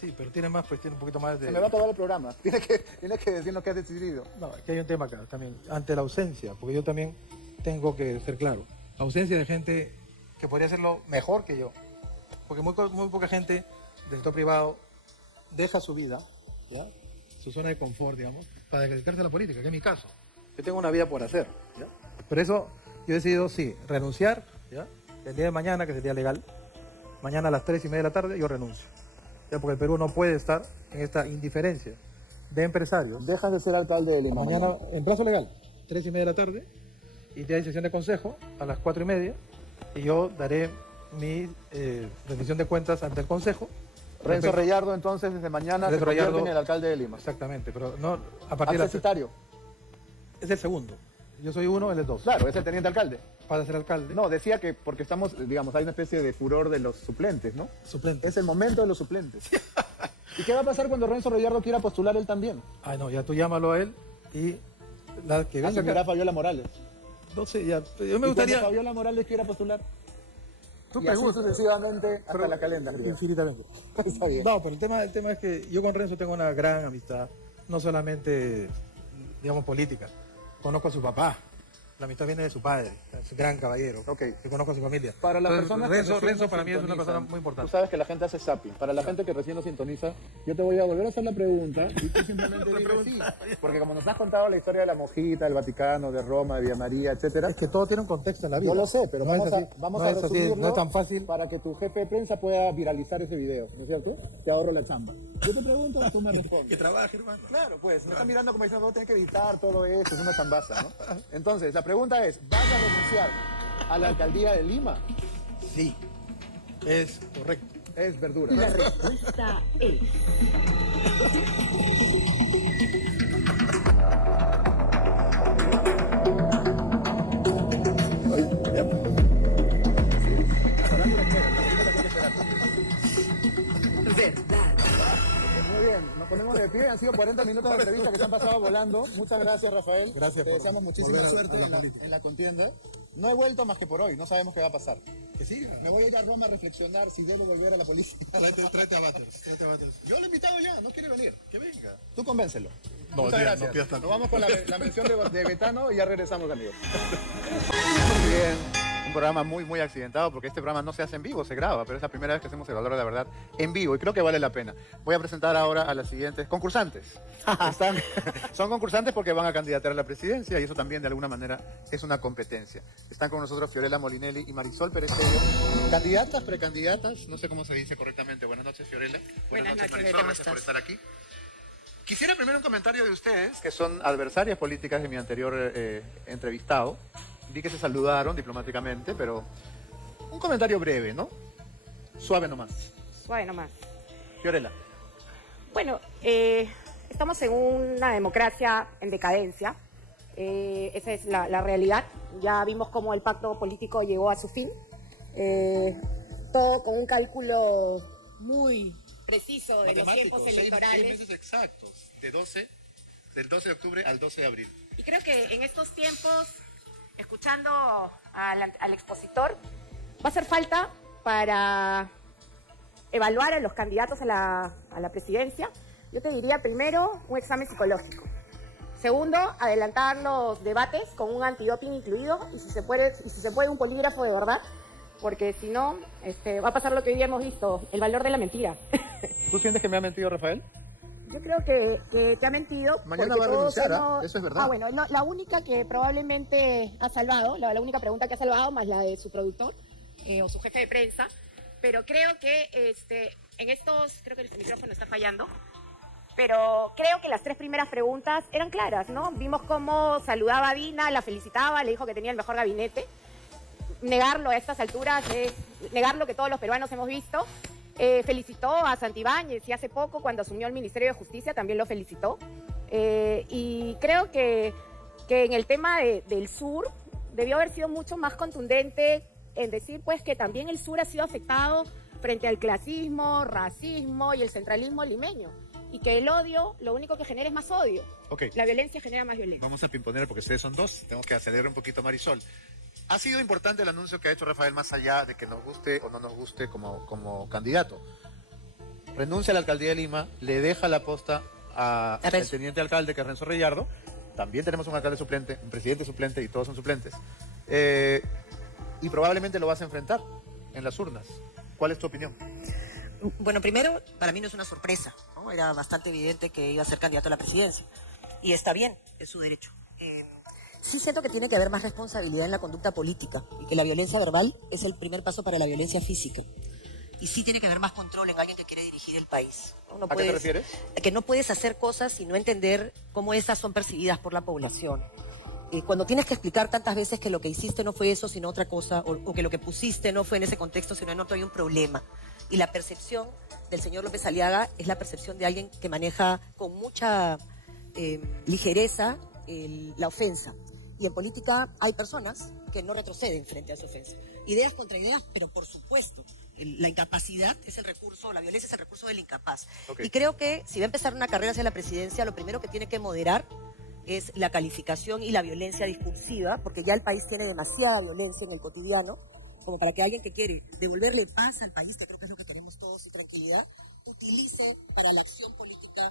sí, pero tiene un poquito más de... Se me va a acabar el programa. Tienes que decirnos qué has decidido. No, es que hay un tema acá también, ante la ausencia, porque yo también tengo que ser claro, ausencia de gente que podría hacerlo mejor que yo, porque muy poca gente del sector privado deja su vida, ¿ya? Su zona de confort, digamos, para dedicarse a la política, que es mi caso. Yo tengo una vida por hacer, ¿ya? Por eso yo he decidido, sí, renunciar, ¿ya? El día de mañana, que es el día legal, mañana a las 3:30 de la tarde, yo renuncio. ¿Ya? Porque el Perú no puede estar en esta indiferencia de empresarios. Dejas de ser alcalde de Lima. Mañana, en plazo legal, 3:30 de la tarde, y ya hay sesión de consejo a las 4:30, y yo daré mi rendición de cuentas ante el consejo. Renzo Reyardo, entonces, desde mañana se Renzo convierte Reyardo, en el alcalde de Lima. Exactamente, pero no a partir de la... Accesitario. Es el segundo. Yo soy uno, él es 2. Claro, es el teniente alcalde. Para ser alcalde, No, decía que porque estamos, digamos, hay una especie de furor de los suplentes, ¿no? suplente. Es el momento de los suplentes. ¿Y qué va a pasar cuando Renzo Reyardo quiera postular él también? Ay, no, ya tú llámalo a él y la que venga Asumirá acá. Fabiola Morales. No sé, ya, yo me ¿Y cuando gustaría... Fabiola Morales quiera postular? Tú Y así preguntas. sucesivamente hasta Pero- la calenda. Infinitamente. Está bien. No, pero el tema es que yo con Renzo tengo una gran amistad, no solamente, digamos, política. Conozco a su papá, la amistad viene de su padre, es un gran caballero. Ok. Yo conozco a su familia. Para las Entonces, personas que Renzo recién nos para mí es una sintonizan, persona muy Tú importante. sabes que la gente hace zapping. Para la gente que recién nos sintoniza, yo te voy a volver a hacer la pregunta y tú simplemente dices sí. Porque como nos has contado la historia de la monjita, del Vaticano, de Roma, de Villa María, etcétera. Es que todo tiene un contexto en la vida. Yo lo sé, pero No vamos, es así, vamos no a es así, resumirlo no es tan fácil. para que tu jefe de prensa pueda viralizar ese video, ¿no es cierto? Te ahorro la chamba. Yo te pregunto, tú me respondes. Que trabaje, hermano. Claro, pues, me están mirando como diciendo, no, tienes que editar todo eso, es una chambaza, ¿no? Entonces, la pregunta es, ¿vas a renunciar a la alcaldía de Lima? Sí, es correcto. Es verdura. La respuesta es... verdad. Muy bien, nos ponemos de pie, han sido 40 minutos de entrevista que se han pasado volando. Muchas gracias, Rafael. Gracias Te por deseamos muchísima volver a suerte la en la, política. en la contienda. No he vuelto más que por hoy, no sabemos qué va a pasar. Que siga. Me voy a ir a Roma a reflexionar si debo volver a la policía. Tráete a Battles. Yo lo he invitado ya, no quiere venir. Que venga. Tú convéncelo. No, Muchas ya, gracias. no pidas tanto. Nos vamos con la mención de Betano y ya regresamos, amigos. Muy bien. Un programa muy accidentado porque este programa no se hace en vivo, se graba, pero es la primera vez que hacemos el valor de la verdad en vivo y creo que vale la pena. Voy a presentar ahora a las siguientes concursantes. Son concursantes porque van a candidatar a la presidencia y eso también de alguna manera es una competencia. Están con nosotros Fiorella Molinelli y Marisol Pérez Tello. Candidatas, precandidatas, no sé cómo se dice correctamente. Buenas noches, Fiorella. Buenas noches, Marisol, ¿cómo gracias por estás? estar aquí. Quisiera primero un comentario de ustedes, que son adversarias políticas de mi anterior entrevistado. Vi que se saludaron diplomáticamente, pero un comentario breve, ¿no? Suave nomás. Suave nomás. Fiorella. Bueno, estamos en una democracia en decadencia. Esa es la realidad. Ya vimos cómo el pacto político llegó a su fin. Todo con un cálculo muy preciso de los tiempos electorales. 6 meses exactos, del 12 de octubre al 12 de abril. Y creo que en estos tiempos, escuchando al expositor, va a hacer falta para evaluar a los candidatos a la presidencia. Yo te diría primero un examen psicológico. Segundo, adelantar los debates con un antidoping incluido y si se puede un polígrafo de verdad, porque si no, va a pasar lo que hoy día hemos visto, el valor de la mentira. ¿Tú sientes que me ha mentido Rafael? Yo creo que te ha mentido. Mañana va a renunciar, ¿ah? Eso es verdad. Bueno, la única que probablemente ha salvado, la única pregunta que ha salvado, más la de su productor o su jefe de prensa, pero creo que en estos, creo que el micrófono está fallando, pero creo que las 3 primeras preguntas eran claras, ¿no? Vimos cómo saludaba a Dina, la felicitaba, le dijo que tenía el mejor gabinete. Negarlo a estas alturas es negar lo que todos los peruanos hemos visto. Felicitó a Santibáñez y hace poco cuando asumió el Ministerio de Justicia también lo felicitó. Y creo que en el tema del sur debió haber sido mucho más contundente en decir pues que también el sur ha sido afectado frente al clasismo, racismo y el centralismo limeño. Y que el odio lo único que genera es más odio. Okay. La violencia genera más violencia. Vamos a pimponer porque ustedes son dos. Tengo que acelerar un poquito, Marisol. Ha sido importante el anuncio que ha hecho Rafael más allá de que nos guste o no nos guste como candidato. Renuncia a la alcaldía de Lima, le deja la posta al teniente alcalde, que es Renzo Reyardo. También tenemos un alcalde suplente, un presidente suplente y todos son suplentes. Y probablemente lo vas a enfrentar en las urnas. ¿Cuál es tu opinión? Bueno, primero, para mí no es una sorpresa, ¿no? Era bastante evidente que iba a ser candidato a la presidencia. Y está bien, es su derecho. Sí siento que tiene que haber más responsabilidad en la conducta política y que la violencia verbal es el primer paso para la violencia física. Y sí tiene que haber más control en alguien que quiere dirigir el país, ¿no? ¿A qué te refieres? Que no puedes hacer cosas y no entender cómo esas son percibidas por la población. Cuando tienes que explicar tantas veces que lo que hiciste no fue eso, sino otra cosa, o que lo que pusiste no fue en ese contexto, sino en otro, hay un problema. Y la percepción del señor López Aliaga es la percepción de alguien que maneja con mucha ligereza la ofensa. Y en política hay personas que no retroceden frente a su ofensa. Ideas contra ideas, pero por supuesto, la incapacidad es el recurso, la violencia es el recurso del incapaz. Okay. Y creo que si va a empezar una carrera hacia la presidencia, lo primero que tiene que moderar es la calificación y la violencia discursiva, porque ya el país tiene demasiada violencia en el cotidiano, como para que alguien que quiere devolverle paz al país, que creo que es lo que queremos todos, y tranquilidad, utilice para la acción política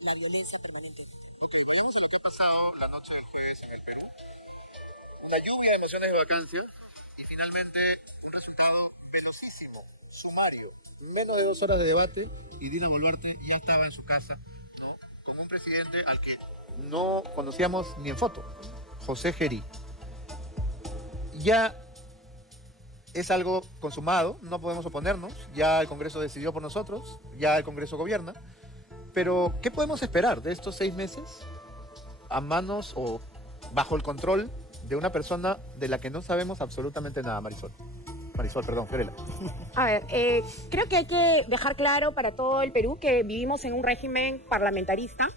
la violencia permanente. Ok, vivimos el que pasado la noche del jueves en el Perú. La lluvia de emociones de vacancia y finalmente un resultado velocísimo, sumario. Menos de 2 horas de debate y Dina Boluarte ya estaba en su casa, ¿no? Con un presidente al que no conocíamos ni en foto, José Gerí. Ya es algo consumado, no podemos oponernos, ya el Congreso decidió por nosotros, ya el Congreso gobierna, pero ¿qué podemos esperar de estos 6 meses a manos o bajo el control de una persona de la que no sabemos absolutamente nada, Marisol? Marisol, perdón, Fiorella. A ver, creo que hay que dejar claro para todo el Perú que vivimos en un régimen parlamentarista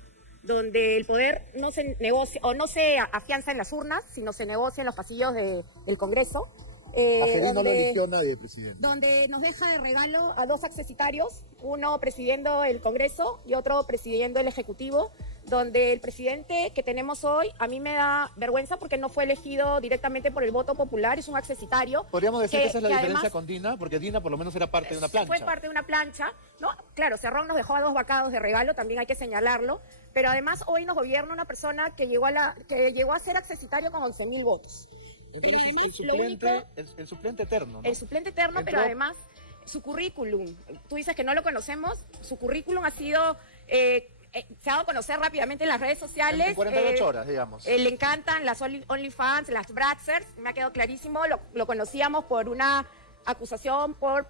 donde el poder no se negocia o no se afianza en las urnas, sino se negocia en los pasillos del Congreso. A Gerí no lo eligió nadie, presidente. Donde nos deja de regalo a 2 accesitarios, uno presidiendo el Congreso y otro presidiendo el Ejecutivo, donde el presidente que tenemos hoy a mí me da vergüenza porque no fue elegido directamente por el voto popular, es un accesitario. Podríamos decir que esa es la diferencia además, con Dina, porque Dina por lo menos era parte de una plancha. Fue parte de una plancha, ¿no? Claro, Cerrón nos dejó a 2 vacados de regalo, también hay que señalarlo, pero además hoy nos gobierna una persona que llegó a ser accesitario con 11.000 votos. El suplente eterno, ¿no? El suplente eterno, Entró- pero además su currículum, tú dices que no lo conocemos, su currículum ha sido, se ha dado a conocer rápidamente en las redes sociales. En 48 horas, digamos. Le encantan las OnlyFans, las Brazzers, me ha quedado clarísimo, lo conocíamos por una acusación por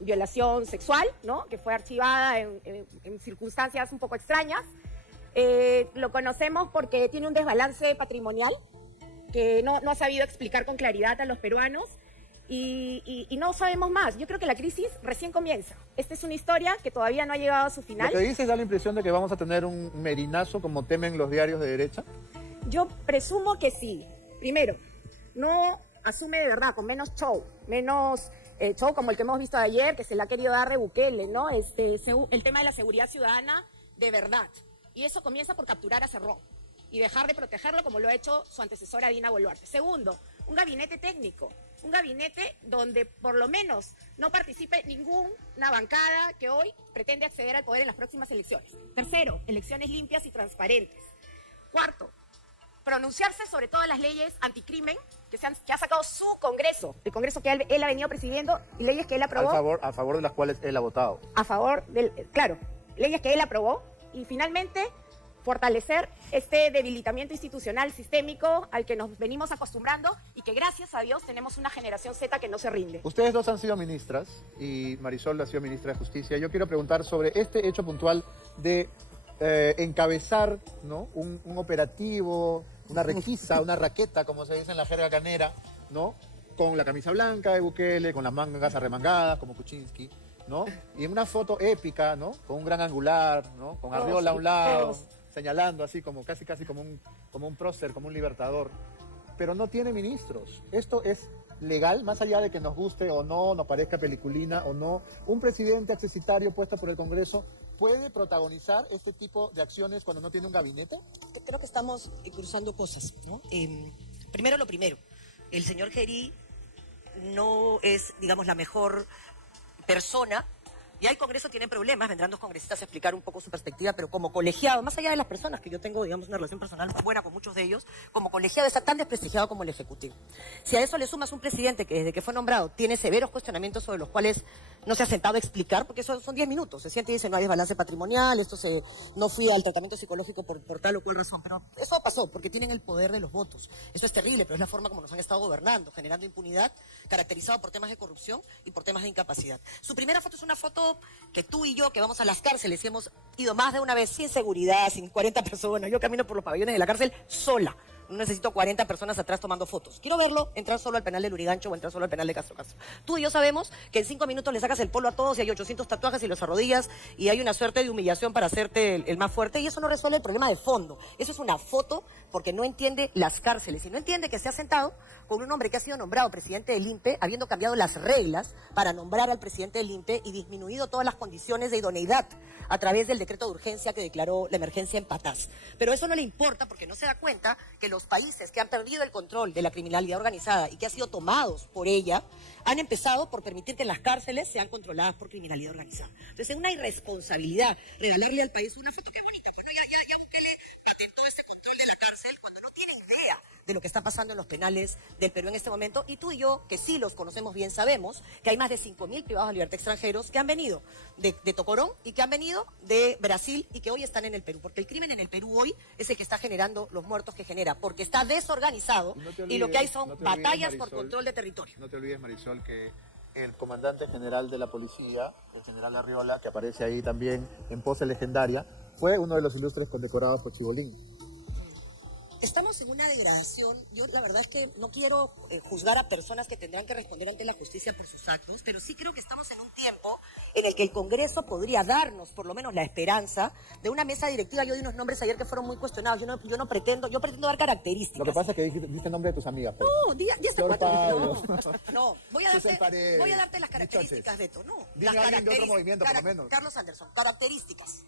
violación sexual, ¿no? Que fue archivada en circunstancias un poco extrañas. Lo conocemos porque tiene un desbalance patrimonial que no ha sabido explicar con claridad a los peruanos y no sabemos más. Yo creo que la crisis recién comienza. Esta es una historia que todavía no ha llegado a su final. Lo que dices da la impresión de que vamos a tener un merinazo como temen los diarios de derecha. Yo presumo que sí. Primero, no asume de verdad, con menos show show como el que hemos visto ayer, que se le ha querido dar de Bukele, ¿no? El tema de la seguridad ciudadana de verdad. Y eso comienza por capturar a Cerrón y dejar de protegerlo como lo ha hecho su antecesora Dina Boluarte. Segundo, un gabinete técnico, un gabinete donde por lo menos no participe ninguna bancada que hoy pretende acceder al poder en las próximas elecciones. Tercero, elecciones limpias y transparentes. Cuarto, pronunciarse sobre todas las leyes anticrimen que ha sacado su Congreso, el Congreso que él ha venido presidiendo, y leyes que él aprobó. A favor de las cuales él ha votado. A favor claro, leyes que él aprobó. Y finalmente, fortalecer este debilitamiento institucional sistémico al que nos venimos acostumbrando y que gracias a Dios tenemos una generación Z que no se rinde. Ustedes dos han sido ministras y Marisol ha sido ministra de Justicia. Yo quiero preguntar sobre este hecho puntual de encabezar, ¿no? un operativo, una requisa, una raqueta, como se dice en la jerga canera, ¿no? Con la camisa blanca de Bukele, con las mangas arremangadas, como Kuczynski, ¿no? Y en una foto épica, ¿no? Con un gran angular, ¿no? Con Arriola a un lado, señalando así como casi como un prócer, como un libertador. Pero no tiene ministros. Esto es legal, más allá de que nos guste o no, nos parezca peliculina o no. Un presidente accesitario puesto por el Congreso puede protagonizar este tipo de acciones cuando no tiene un gabinete. Creo que estamos cruzando cosas, ¿no? Primero lo primero, el señor Gerí no es, digamos, la mejor persona. Ya el Congreso tiene problemas, vendrán dos congresistas a explicar un poco su perspectiva, pero como colegiado, más allá de las personas que yo tengo, digamos, una relación personal buena con muchos de ellos, como colegiado está tan desprestigiado como el Ejecutivo. Si a eso le sumas un presidente que desde que fue nombrado tiene severos cuestionamientos sobre los cuales no se ha sentado a explicar, porque eso son 10 minutos, se siente y dice no hay desbalance patrimonial, no fui al tratamiento psicológico por tal o cual razón, pero eso pasó porque tienen el poder de los votos. Eso es terrible, pero es la forma como nos han estado gobernando, generando impunidad, caracterizado por temas de corrupción y por temas de incapacidad. Su primera foto es una foto que tú y yo, que vamos a las cárceles y hemos ido más de una vez sin seguridad, sin 40 personas, yo camino por los pabellones de la cárcel sola. No necesito 40 personas atrás tomando fotos. Quiero verlo entrar solo al penal de Lurigancho o entrar solo al penal de Castro Castro. Tú y yo sabemos que en 5 minutos le sacas el polo a todos y hay 800 tatuajes y los arrodillas y hay una suerte de humillación para hacerte el más fuerte y eso no resuelve el problema de fondo. Eso es una foto porque no entiende las cárceles y no entiende que se ha sentado con un hombre que ha sido nombrado presidente del INPE habiendo cambiado las reglas para nombrar al presidente del INPE y disminuido todas las condiciones de idoneidad a través del decreto de urgencia que declaró la emergencia en Patás. Pero eso no le importa porque no se da cuenta que los países que han perdido el control de la criminalidad organizada y que han sido tomados por ella, han empezado por permitir que las cárceles sean controladas por criminalidad organizada. Entonces es una irresponsabilidad regalarle al país una foto que es bonita. Bueno, ya Bukele atentó a ese control de la cárcel cuando no tiene idea de lo que está pasando en los penales del Perú en este momento. Y tú y yo, que sí los conocemos bien, sabemos que hay más de 5.000 privados de libertad extranjeros que han venido de Tocorón y que han venido de Brasil y que hoy están en el Perú. Porque el crimen en el Perú hoy es el que está generando los muertos que genera, porque está desorganizado y lo que hay son batallas por control de territorio. No te olvides, Marisol, que el comandante general de la policía, el general Arriola, que aparece ahí también en pose legendaria, fue uno de los ilustres condecorados por Chibolín. Estamos en una degradación. Yo la verdad es que no quiero juzgar a personas que tendrán que responder ante la justicia por sus actos, pero sí creo que estamos en un tiempo en el que el Congreso podría darnos por lo menos la esperanza de una mesa directiva. Yo di unos nombres ayer que fueron muy cuestionados. Yo pretendo dar características. Lo que pasa es que diste nombre de tus amigas. Pues. No, ya está Flor cuatro. Pablo. No, voy a darte las características de esto. No, Dime a alguien de otro movimiento, por lo menos. Carlos Anderson, características.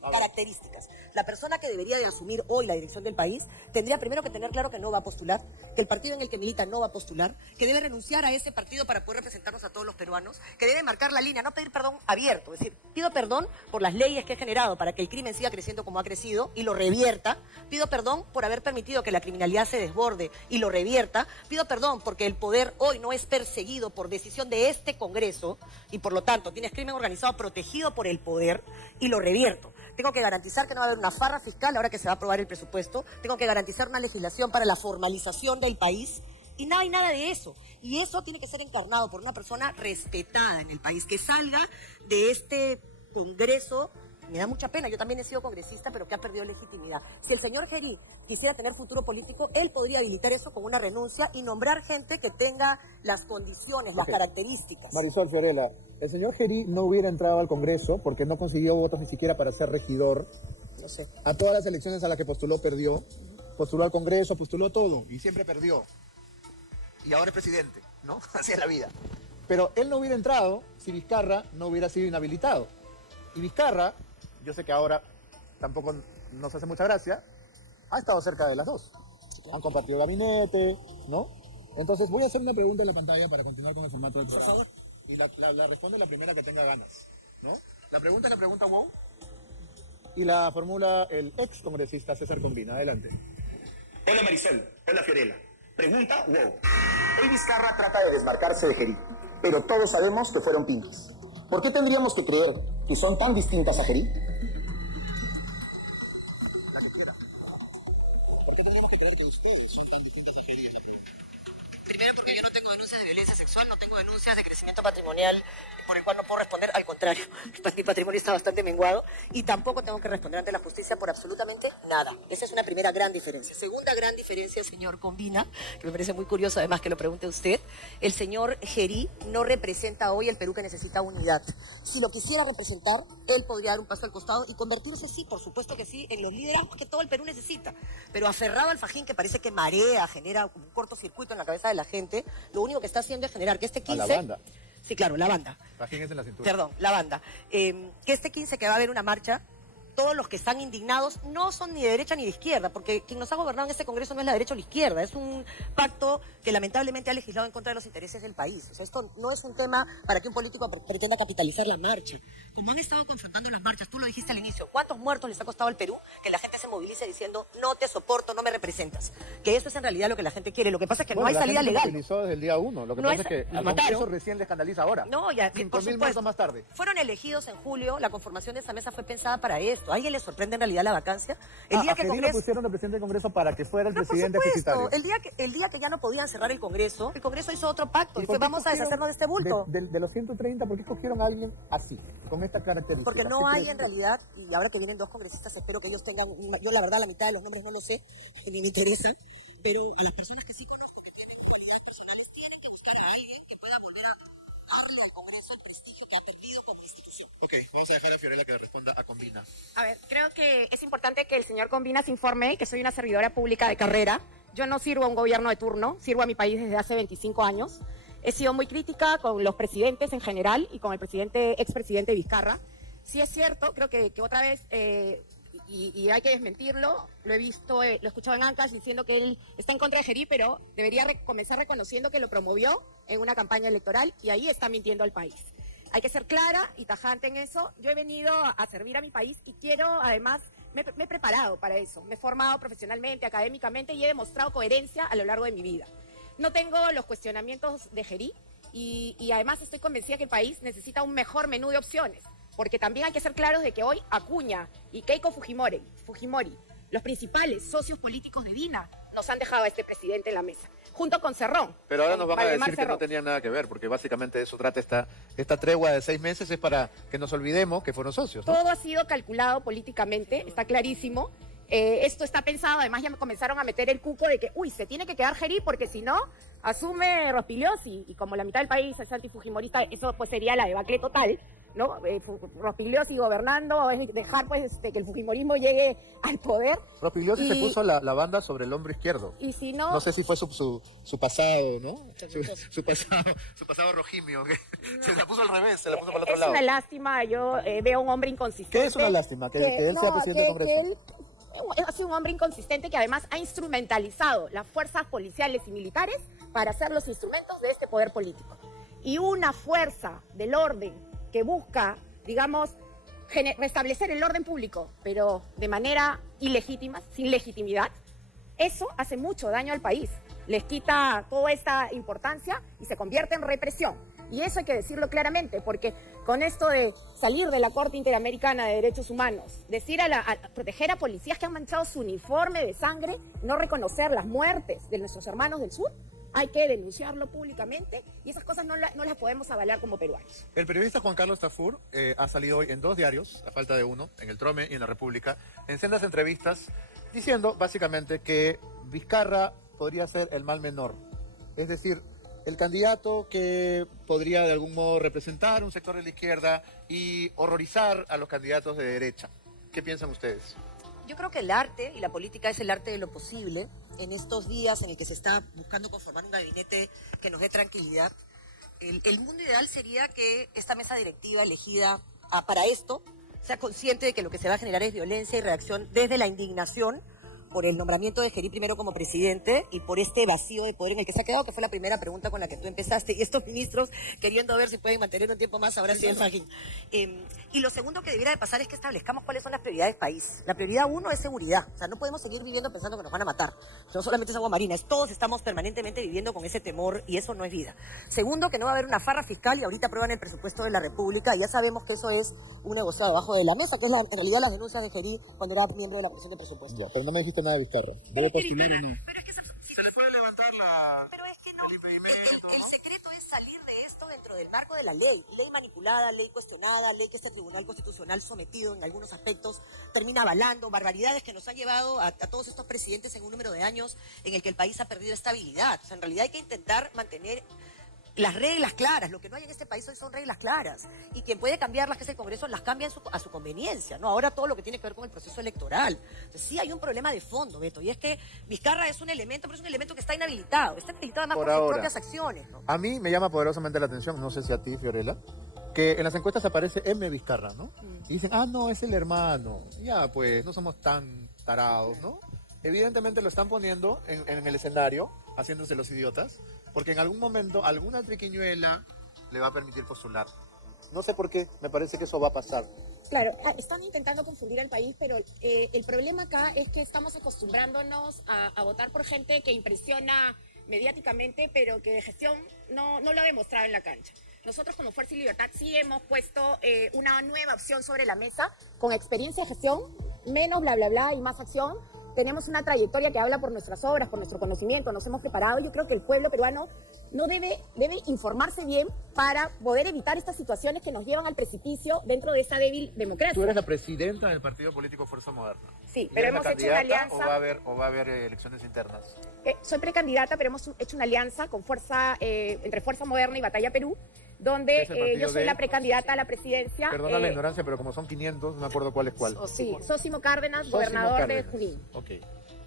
La persona que debería de asumir hoy la dirección del país tendría primero que tener claro que no va a postular, que el partido en el que milita no va a postular, que debe renunciar a ese partido para poder representarnos a todos los peruanos, que debe marcar la línea, no pedir perdón abierto, es decir, pido perdón por las leyes que he generado para que el crimen siga creciendo como ha crecido y lo revierta, pido perdón por haber permitido que la criminalidad se desborde y lo revierta, pido perdón porque el poder hoy no es perseguido por decisión de este Congreso y por lo tanto tienes crimen organizado protegido por el poder y lo revierto. Tengo que garantizar que no va a haber una farra fiscal ahora que se va a aprobar el presupuesto. Tengo que garantizar una legislación para la formalización del país. Y nada de eso. Y eso tiene que ser encarnado por una persona respetada en el país, que salga de este Congreso. Me da mucha pena, yo también he sido congresista, pero que ha perdido legitimidad. Si el señor Gerí quisiera tener futuro político, él podría habilitar eso con una renuncia y nombrar gente que tenga las condiciones, las características. Marisol Fiorella, el señor Gerí no hubiera entrado al Congreso porque no consiguió votos ni siquiera para ser regidor. No sé. A todas las elecciones a las que postuló, perdió. Postuló al Congreso, postuló todo y siempre perdió. Y ahora es presidente, ¿no? Así es la vida. Pero él no hubiera entrado si Vizcarra no hubiera sido inhabilitado. Y Vizcarra, yo sé que ahora tampoco nos hace mucha gracia, ha estado cerca de las dos. Han compartido gabinete, ¿no? Entonces voy a hacer una pregunta en la pantalla para continuar con el formato del programa. Por favor. Y la responde la primera que tenga ganas, ¿no? La pregunta es la pregunta WOW y la formula el ex congresista César Combina. Adelante. Hola Maricel, hola Fiorella. Pregunta wow. Hoy Vizcarra trata de desmarcarse de Gerí, pero todos sabemos que fueron pintas. ¿Por qué tendríamos que creer que son tan distintas a Gerí? La que quiera. ¿Por qué tendríamos que creer que ustedes son tan distintas a Gerí? Primero porque yo no tengo denuncias de violencia sexual, no tengo denuncias de crecimiento patrimonial por el cual no puedo responder, al contrario, mi patrimonio está bastante menguado y tampoco tengo que responder ante la justicia por absolutamente nada. Esa es una primera gran diferencia. Segunda gran diferencia, señor Combina, que me parece muy curioso además que lo pregunte usted, el señor Gerí no representa hoy el Perú que necesita unidad. Si lo quisiera representar, él podría dar un paso al costado y convertirse, sí, por supuesto que sí, en los liderazgos que todo el Perú necesita. Pero aferrado al fajín que parece que marea, genera un cortocircuito en la cabeza de la gente, lo único que está haciendo es generar que este 15... A la banda. Sí, claro, la banda. Fajín es en la cintura. Perdón, la banda. Que este 15 que va a haber una marcha, todos los que están indignados no son ni de derecha ni de izquierda, porque quien nos ha gobernado en este Congreso no es la derecha o la izquierda, es un pacto que lamentablemente ha legislado en contra de los intereses del país. O sea, esto no es un tema para que un político pretenda capitalizar la marcha. Como han estado confrontando las marchas, tú lo dijiste al inicio, ¿cuántos muertos les ha costado al Perú que la gente se movilice diciendo no te soporto, no me representas? Que eso es en realidad lo que la gente quiere. Lo que pasa es que no hay salida legal. La gente se movilizó desde el día 1. Lo que No pasa hay- es que lo al mataron. Congreso recién le escandaliza ahora. No, ya, 5.000 por muertos supuesto. más tarde. Fueron elegidos en julio, la conformación de esa mesa fue pensada para esto. ¿A alguien le sorprende en realidad la vacancia? El día a que el Gerí lo Congreso... pusieron de presidente del Congreso para que fuera el Pero, por presidente supuesto, ejercitario. el día que ya no podían cerrar el Congreso hizo otro pacto y por fue qué vamos a cogieron deshacernos de este bulto. De los 130, ¿por qué cogieron a alguien así, con esta característica? Porque no ¿Qué hay crees en tú? realidad, y ahora que vienen dos congresistas, espero que ellos tengan, yo la verdad la mitad de los nombres no lo sé, ni me interesa, pero a las personas que sí conozco que tienen habilidades personales tienen que buscar a alguien que pueda volver a darle al Congreso el prestigio que ha perdido como institución. Ok, vamos a dejar a Fiorella que responda a Combina. A ver, creo que es importante que el señor Combina se informe que soy una servidora pública de carrera. Yo no sirvo a un gobierno de turno, sirvo a mi país desde hace 25 años. He sido muy crítica con los presidentes en general y con el expresidente Vizcarra. Sí es cierto, creo que otra vez, y hay que desmentirlo, lo he visto, lo he escuchado en Ancash diciendo que él está en contra de Gerí, pero debería comenzar reconociendo que lo promovió en una campaña electoral y ahí está mintiendo al país. Hay que ser clara y tajante en eso. Yo he venido a servir a mi país y quiero, además, me he preparado para eso. Me he formado profesionalmente, académicamente y he demostrado coherencia a lo largo de mi vida. No tengo los cuestionamientos de Gerí y además estoy convencida que el país necesita un mejor menú de opciones. Porque también hay que ser claros de que hoy Acuña y Keiko Fujimori, los principales socios políticos de Dina, nos han dejado a este presidente en la mesa, junto con Cerrón. Pero ahora nos van a Valdemar decir que no Cerrón. tenían nada que ver, porque básicamente de eso trata esta tregua de 6 meses, es para que nos olvidemos que fueron socios, ¿no? Todo ha sido calculado políticamente, está clarísimo. Esto está pensado, además ya me comenzaron a meter el cuco de que, se tiene que quedar Gerí porque si no, asume Rospigliosi. Y como la mitad del país es antifujimorista, eso pues sería la debacle total, ¿no? Rospigliosi gobernando, es dejar pues que el fujimorismo llegue al poder. Rospigliosi se Y- puso la banda sobre el hombro izquierdo. Y si no... No sé si fue su pasado, ¿no? Su pasado rojimio, que se la puso al revés, se la puso para el otro Es lado. una lástima, yo veo un hombre inconsistente. ¿Qué es una lástima? Que él sea presidente del Congreso. ha sido un hombre inconsistente que además ha instrumentalizado las fuerzas policiales y militares para ser los instrumentos de este poder político. Y una fuerza del orden que busca, digamos, restablecer el orden público, pero de manera ilegítima, sin legitimidad, eso hace mucho daño al país. Les quita toda esta importancia y se convierte en represión. Y eso hay que decirlo claramente, porque con esto de salir de la Corte Interamericana de Derechos Humanos, decir a proteger a policías que han manchado su uniforme de sangre, no reconocer las muertes de nuestros hermanos del sur, hay que denunciarlo públicamente y esas cosas no las podemos avalar como peruanos. El periodista Juan Carlos Tafur ha salido hoy en 2 diarios, a falta de uno, en el Trome y en la República, en sendas entrevistas, diciendo básicamente que Vizcarra podría ser el mal menor. Es decir, el candidato que podría de algún modo representar un sector de la izquierda y horrorizar a los candidatos de derecha. ¿Qué piensan ustedes? Yo creo que el arte y la política es el arte de lo posible. En estos días en el que se está buscando conformar un gabinete que nos dé tranquilidad, el mundo ideal sería que esta mesa directiva elegida para esto sea consciente de que lo que se va a generar es violencia y reacción desde la indignación por el nombramiento de Gerí primero como presidente y por este vacío de poder en el que se ha quedado, que fue la primera pregunta con la que tú empezaste, y estos ministros queriendo ver si pueden mantener un tiempo más, ahora sí el Fajin. Y lo segundo que debiera de pasar es que establezcamos cuáles son las prioridades del país. La prioridad 1 es seguridad, o sea, no podemos seguir viviendo pensando que nos van a matar. No solamente es agua marina, todos estamos permanentemente viviendo con ese temor y eso no es vida. Segundo, que no va a haber una farra fiscal y ahorita aprueban el presupuesto de la República y ya sabemos que eso es un negociado debajo de la mesa, que es en realidad las denuncias de Gerí cuando era miembro de la Comisión de Presupuesto. Ya, pero no me dijiste nada de Vizcarra. ¿Debe postular o no? Pero es que Se le puede levantar pero es que no, el impedimento, el ¿no? secreto es salir de esto dentro del marco de la ley manipulada, ley cuestionada, ley que este Tribunal Constitucional sometido en algunos aspectos termina avalando, barbaridades que nos han llevado a todos estos presidentes en un número de años en el que el país ha perdido estabilidad. O sea, en realidad hay que intentar mantener las reglas claras. Lo que no hay en este país hoy son reglas claras. Y quien puede cambiarlas, que es el Congreso, las cambia a su conveniencia, ¿no? Ahora todo lo que tiene que ver con el proceso electoral. Entonces, sí hay un problema de fondo, Beto, y es que Vizcarra es un elemento, pero es un elemento que está inhabilitado. Está inhabilitado además por sus propias acciones, ¿no? A mí me llama poderosamente la atención, no sé si a ti, Fiorella, que en las encuestas aparece M. Vizcarra, ¿no? Y dicen, no, es el hermano. Ya, pues, no somos tan tarados, ¿no? Evidentemente lo están poniendo en el escenario, haciéndose los idiotas, porque en algún momento alguna triquiñuela le va a permitir postular. No sé por qué, me parece que eso va a pasar. Claro, están intentando confundir al país, pero el problema acá es que estamos acostumbrándonos a votar por gente que impresiona mediáticamente, pero que de gestión no lo ha demostrado en la cancha. Nosotros como Fuerza y Libertad sí hemos puesto una nueva opción sobre la mesa, con experiencia de gestión, menos bla bla bla y más acción. Tenemos una trayectoria que habla por nuestras obras, por nuestro conocimiento, nos hemos preparado. Yo creo que el pueblo peruano no debe informarse bien para poder evitar estas situaciones que nos llevan al precipicio dentro de esa débil democracia. Tú eres la presidenta del partido político Fuerza Moderna. Sí, pero hemos hecho una alianza. ¿O va a haber elecciones internas? Soy precandidata, pero hemos hecho una alianza con entre Fuerza Moderna y Batalla Perú, donde yo soy la precandidata a la presidencia. Perdona la ignorancia, pero como son 500, no me acuerdo cuál es cuál. Sí, Sósimo Cárdenas, gobernador de Junín. Ok.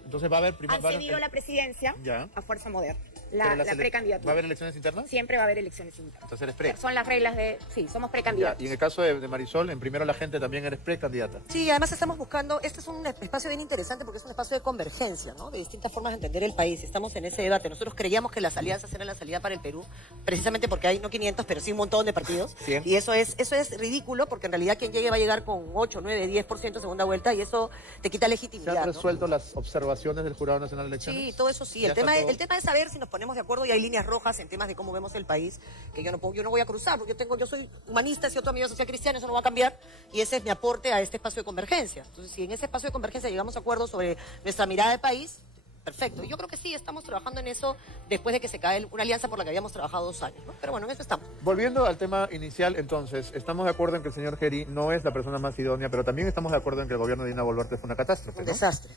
Entonces va a haber... Han cedido la presidencia a Fuerza Moderna, la precandidatura. ¿Va a haber elecciones internas? Siempre va a haber elecciones internas. Entonces eres pre. Son las reglas sí, somos precandidatos. Y en el caso de Marisol, en Primero la Gente también eres precandidata. Sí, además estamos buscando, este es un espacio bien interesante porque es un espacio de convergencia, ¿no? De distintas formas de entender el país. Estamos en ese debate. Nosotros creíamos que las alianzas eran la salida para el Perú, precisamente porque hay no 500, pero sí un montón de partidos. 100. Y eso es ridículo porque en realidad quien llegue va a llegar con 8, 9, 10% segunda vuelta y eso te quita ¿Se legitimidad, han ¿no? resuelto las observaciones del Jurado Nacional de Elecciones? Sí, todo eso sí. El tema es saber si nos ponemos de acuerdo y hay líneas rojas en temas de cómo vemos el país, que yo no voy a cruzar, porque yo soy humanista, ese otro amigo social cristiano, eso no va a cambiar, y ese es mi aporte a este espacio de convergencia. Entonces, si en ese espacio de convergencia llegamos a acuerdos sobre nuestra mirada de país, perfecto. Y yo creo que sí, estamos trabajando en eso después de que se cae una alianza por la que habíamos trabajado 2 años, ¿no? Pero bueno, en eso estamos. Volviendo al tema inicial, entonces, estamos de acuerdo en que el señor Gerí no es la persona más idónea, pero también estamos de acuerdo en que el gobierno de Dina Boluarte fue una catástrofe, Un ¿no? desastre.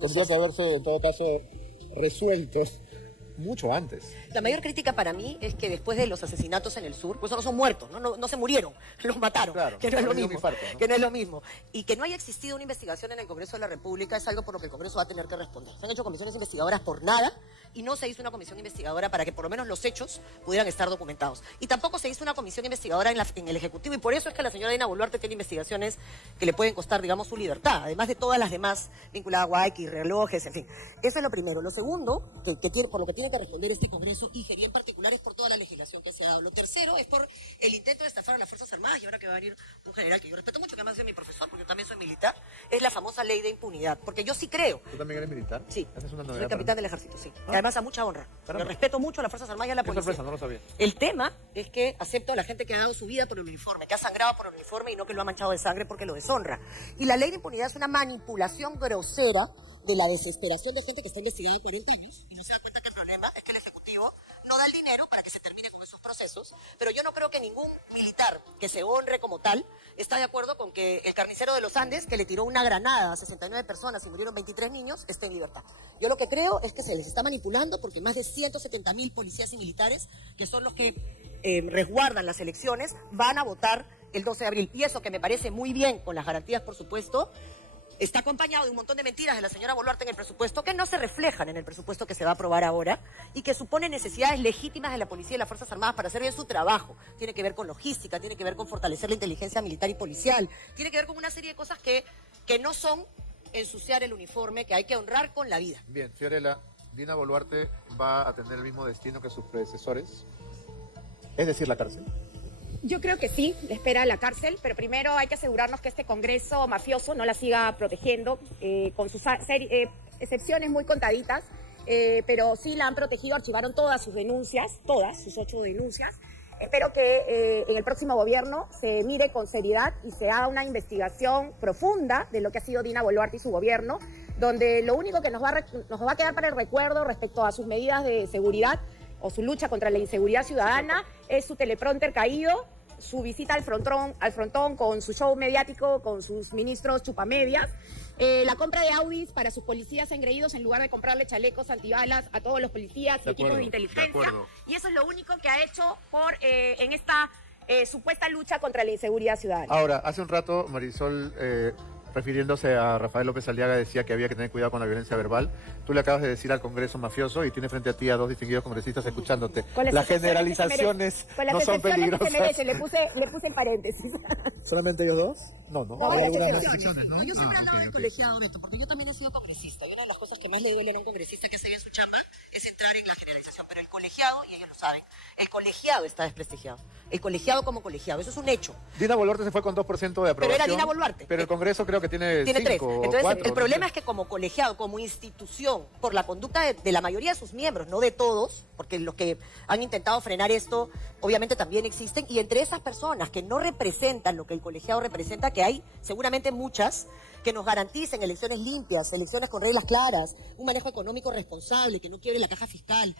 Tendría que haberse, en todo caso, resuelto mucho antes. La mayor crítica para mí es que después de los asesinatos en el sur, pues no son muertos, no se murieron, los mataron, Claro, que no es lo han tenido un mismo, infarto, ¿no? que no es lo mismo. Y que no haya existido una investigación en el Congreso de la República es algo por lo que el Congreso va a tener que responder. Se han hecho comisiones investigadoras por nada y no se hizo una comisión investigadora para que por lo menos los hechos pudieran estar documentados. Y tampoco se hizo una comisión investigadora en el Ejecutivo, y por eso es que la señora Dina Boluarte tiene investigaciones que le pueden costar, digamos, su libertad, además de todas las demás vinculadas a Guayqui, relojes, en fin. Eso es lo primero. Lo segundo, por lo que tiene que responder este Congreso, y en particular, es por toda la legislación que se ha dado. Lo tercero es por el intento de estafar a las Fuerzas Armadas, y ahora que va a venir un general que yo respeto mucho, que además es mi profesor, porque yo también soy militar, es la famosa ley de impunidad. Porque yo sí creo. ¿Tú también eres militar? Sí. Esa es una Soy novedad. capitán del ejército, sí. Y además a mucha honra. Yo respeto mucho a las Fuerzas Armadas y a la Qué policía. sorpresa, no lo sabía. El tema es que acepto a la gente que ha dado su vida por el uniforme, que ha sangrado por el uniforme y no que lo ha manchado de sangre porque lo deshonra. Y la ley de impunidad es una manipulación grosera de la desesperación de gente que está investigada 40 años y no se da cuenta que el problema es que el Ejecutivo no da el dinero para que se termine con esos procesos, pero yo no creo que ningún militar que se honre como tal está de acuerdo con que el carnicero de los Andes, que le tiró una granada a 69 personas y murieron 23 niños, esté en libertad. Yo lo que creo es que se les está manipulando porque más de 170.000 policías y militares, que son los que resguardan las elecciones, van a votar el 12 de abril. Y eso, que me parece muy bien, con las garantías, por supuesto, está acompañado de un montón de mentiras de la señora Boluarte en el presupuesto que no se reflejan en el presupuesto que se va a aprobar ahora y que supone necesidades legítimas de la policía y las Fuerzas Armadas para hacer bien su trabajo. Tiene que ver con logística, tiene que ver con fortalecer la inteligencia militar y policial, tiene que ver con una serie de cosas que no son ensuciar el uniforme, que hay que honrar con la vida. Bien, Fiorella, Dina Boluarte va a tener el mismo destino que sus predecesores, es decir, la cárcel. Yo creo que sí, le espera la cárcel, pero primero hay que asegurarnos que este Congreso mafioso no la siga protegiendo, con sus excepciones muy contaditas, pero sí la han protegido, archivaron todas sus denuncias, todas sus 8 denuncias. Espero que en el próximo gobierno se mire con seriedad y se haga una investigación profunda de lo que ha sido Dina Boluarte y su gobierno, donde lo único que nos va a quedar para el recuerdo respecto a sus medidas de seguridad o su lucha contra la inseguridad ciudadana es su teleprompter caído, su visita al frontón con su show mediático, con sus ministros chupamedias, la compra de Audis para sus policías engreídos en lugar de comprarle chalecos antibalas a todos los policías y equipos de inteligencia. Y eso es lo único que ha hecho en esta supuesta lucha contra la inseguridad ciudadana. Ahora, hace un rato Marisol, refiriéndose a Rafael López Aliaga, decía que había que tener cuidado con la violencia verbal. Tú le acabas de decir al Congreso mafioso y tiene frente a ti a 2 distinguidos congresistas escuchándote. Las generalizaciones no son peligrosas. Le puse en paréntesis. ¿Solamente ellos 2? No. Hay algunas más. excepciones, ¿no? Yo siempre he hablado del colegiado, Beto, porque yo también he sido congresista. Y una de las cosas que más le duele a un congresista que hace bien su chamba es entrar en la generalización. Pero el colegiado, y ellos lo saben, el colegiado está desprestigiado. El colegiado como colegiado, eso es un hecho. Dina Boluarte se fue con 2% de aprobación. Pero era Dina Boluarte. Pero el Congreso creo que tiene 3. 5 Entonces, 4, el problema es que como colegiado, como institución, por la conducta de la mayoría de sus miembros, no de todos, porque los que han intentado frenar esto, obviamente también existen, y entre esas personas que no representan lo que el colegiado representa, que hay seguramente muchas, que nos garanticen elecciones limpias, elecciones con reglas claras, un manejo económico responsable, que no quiebre la caja fiscal,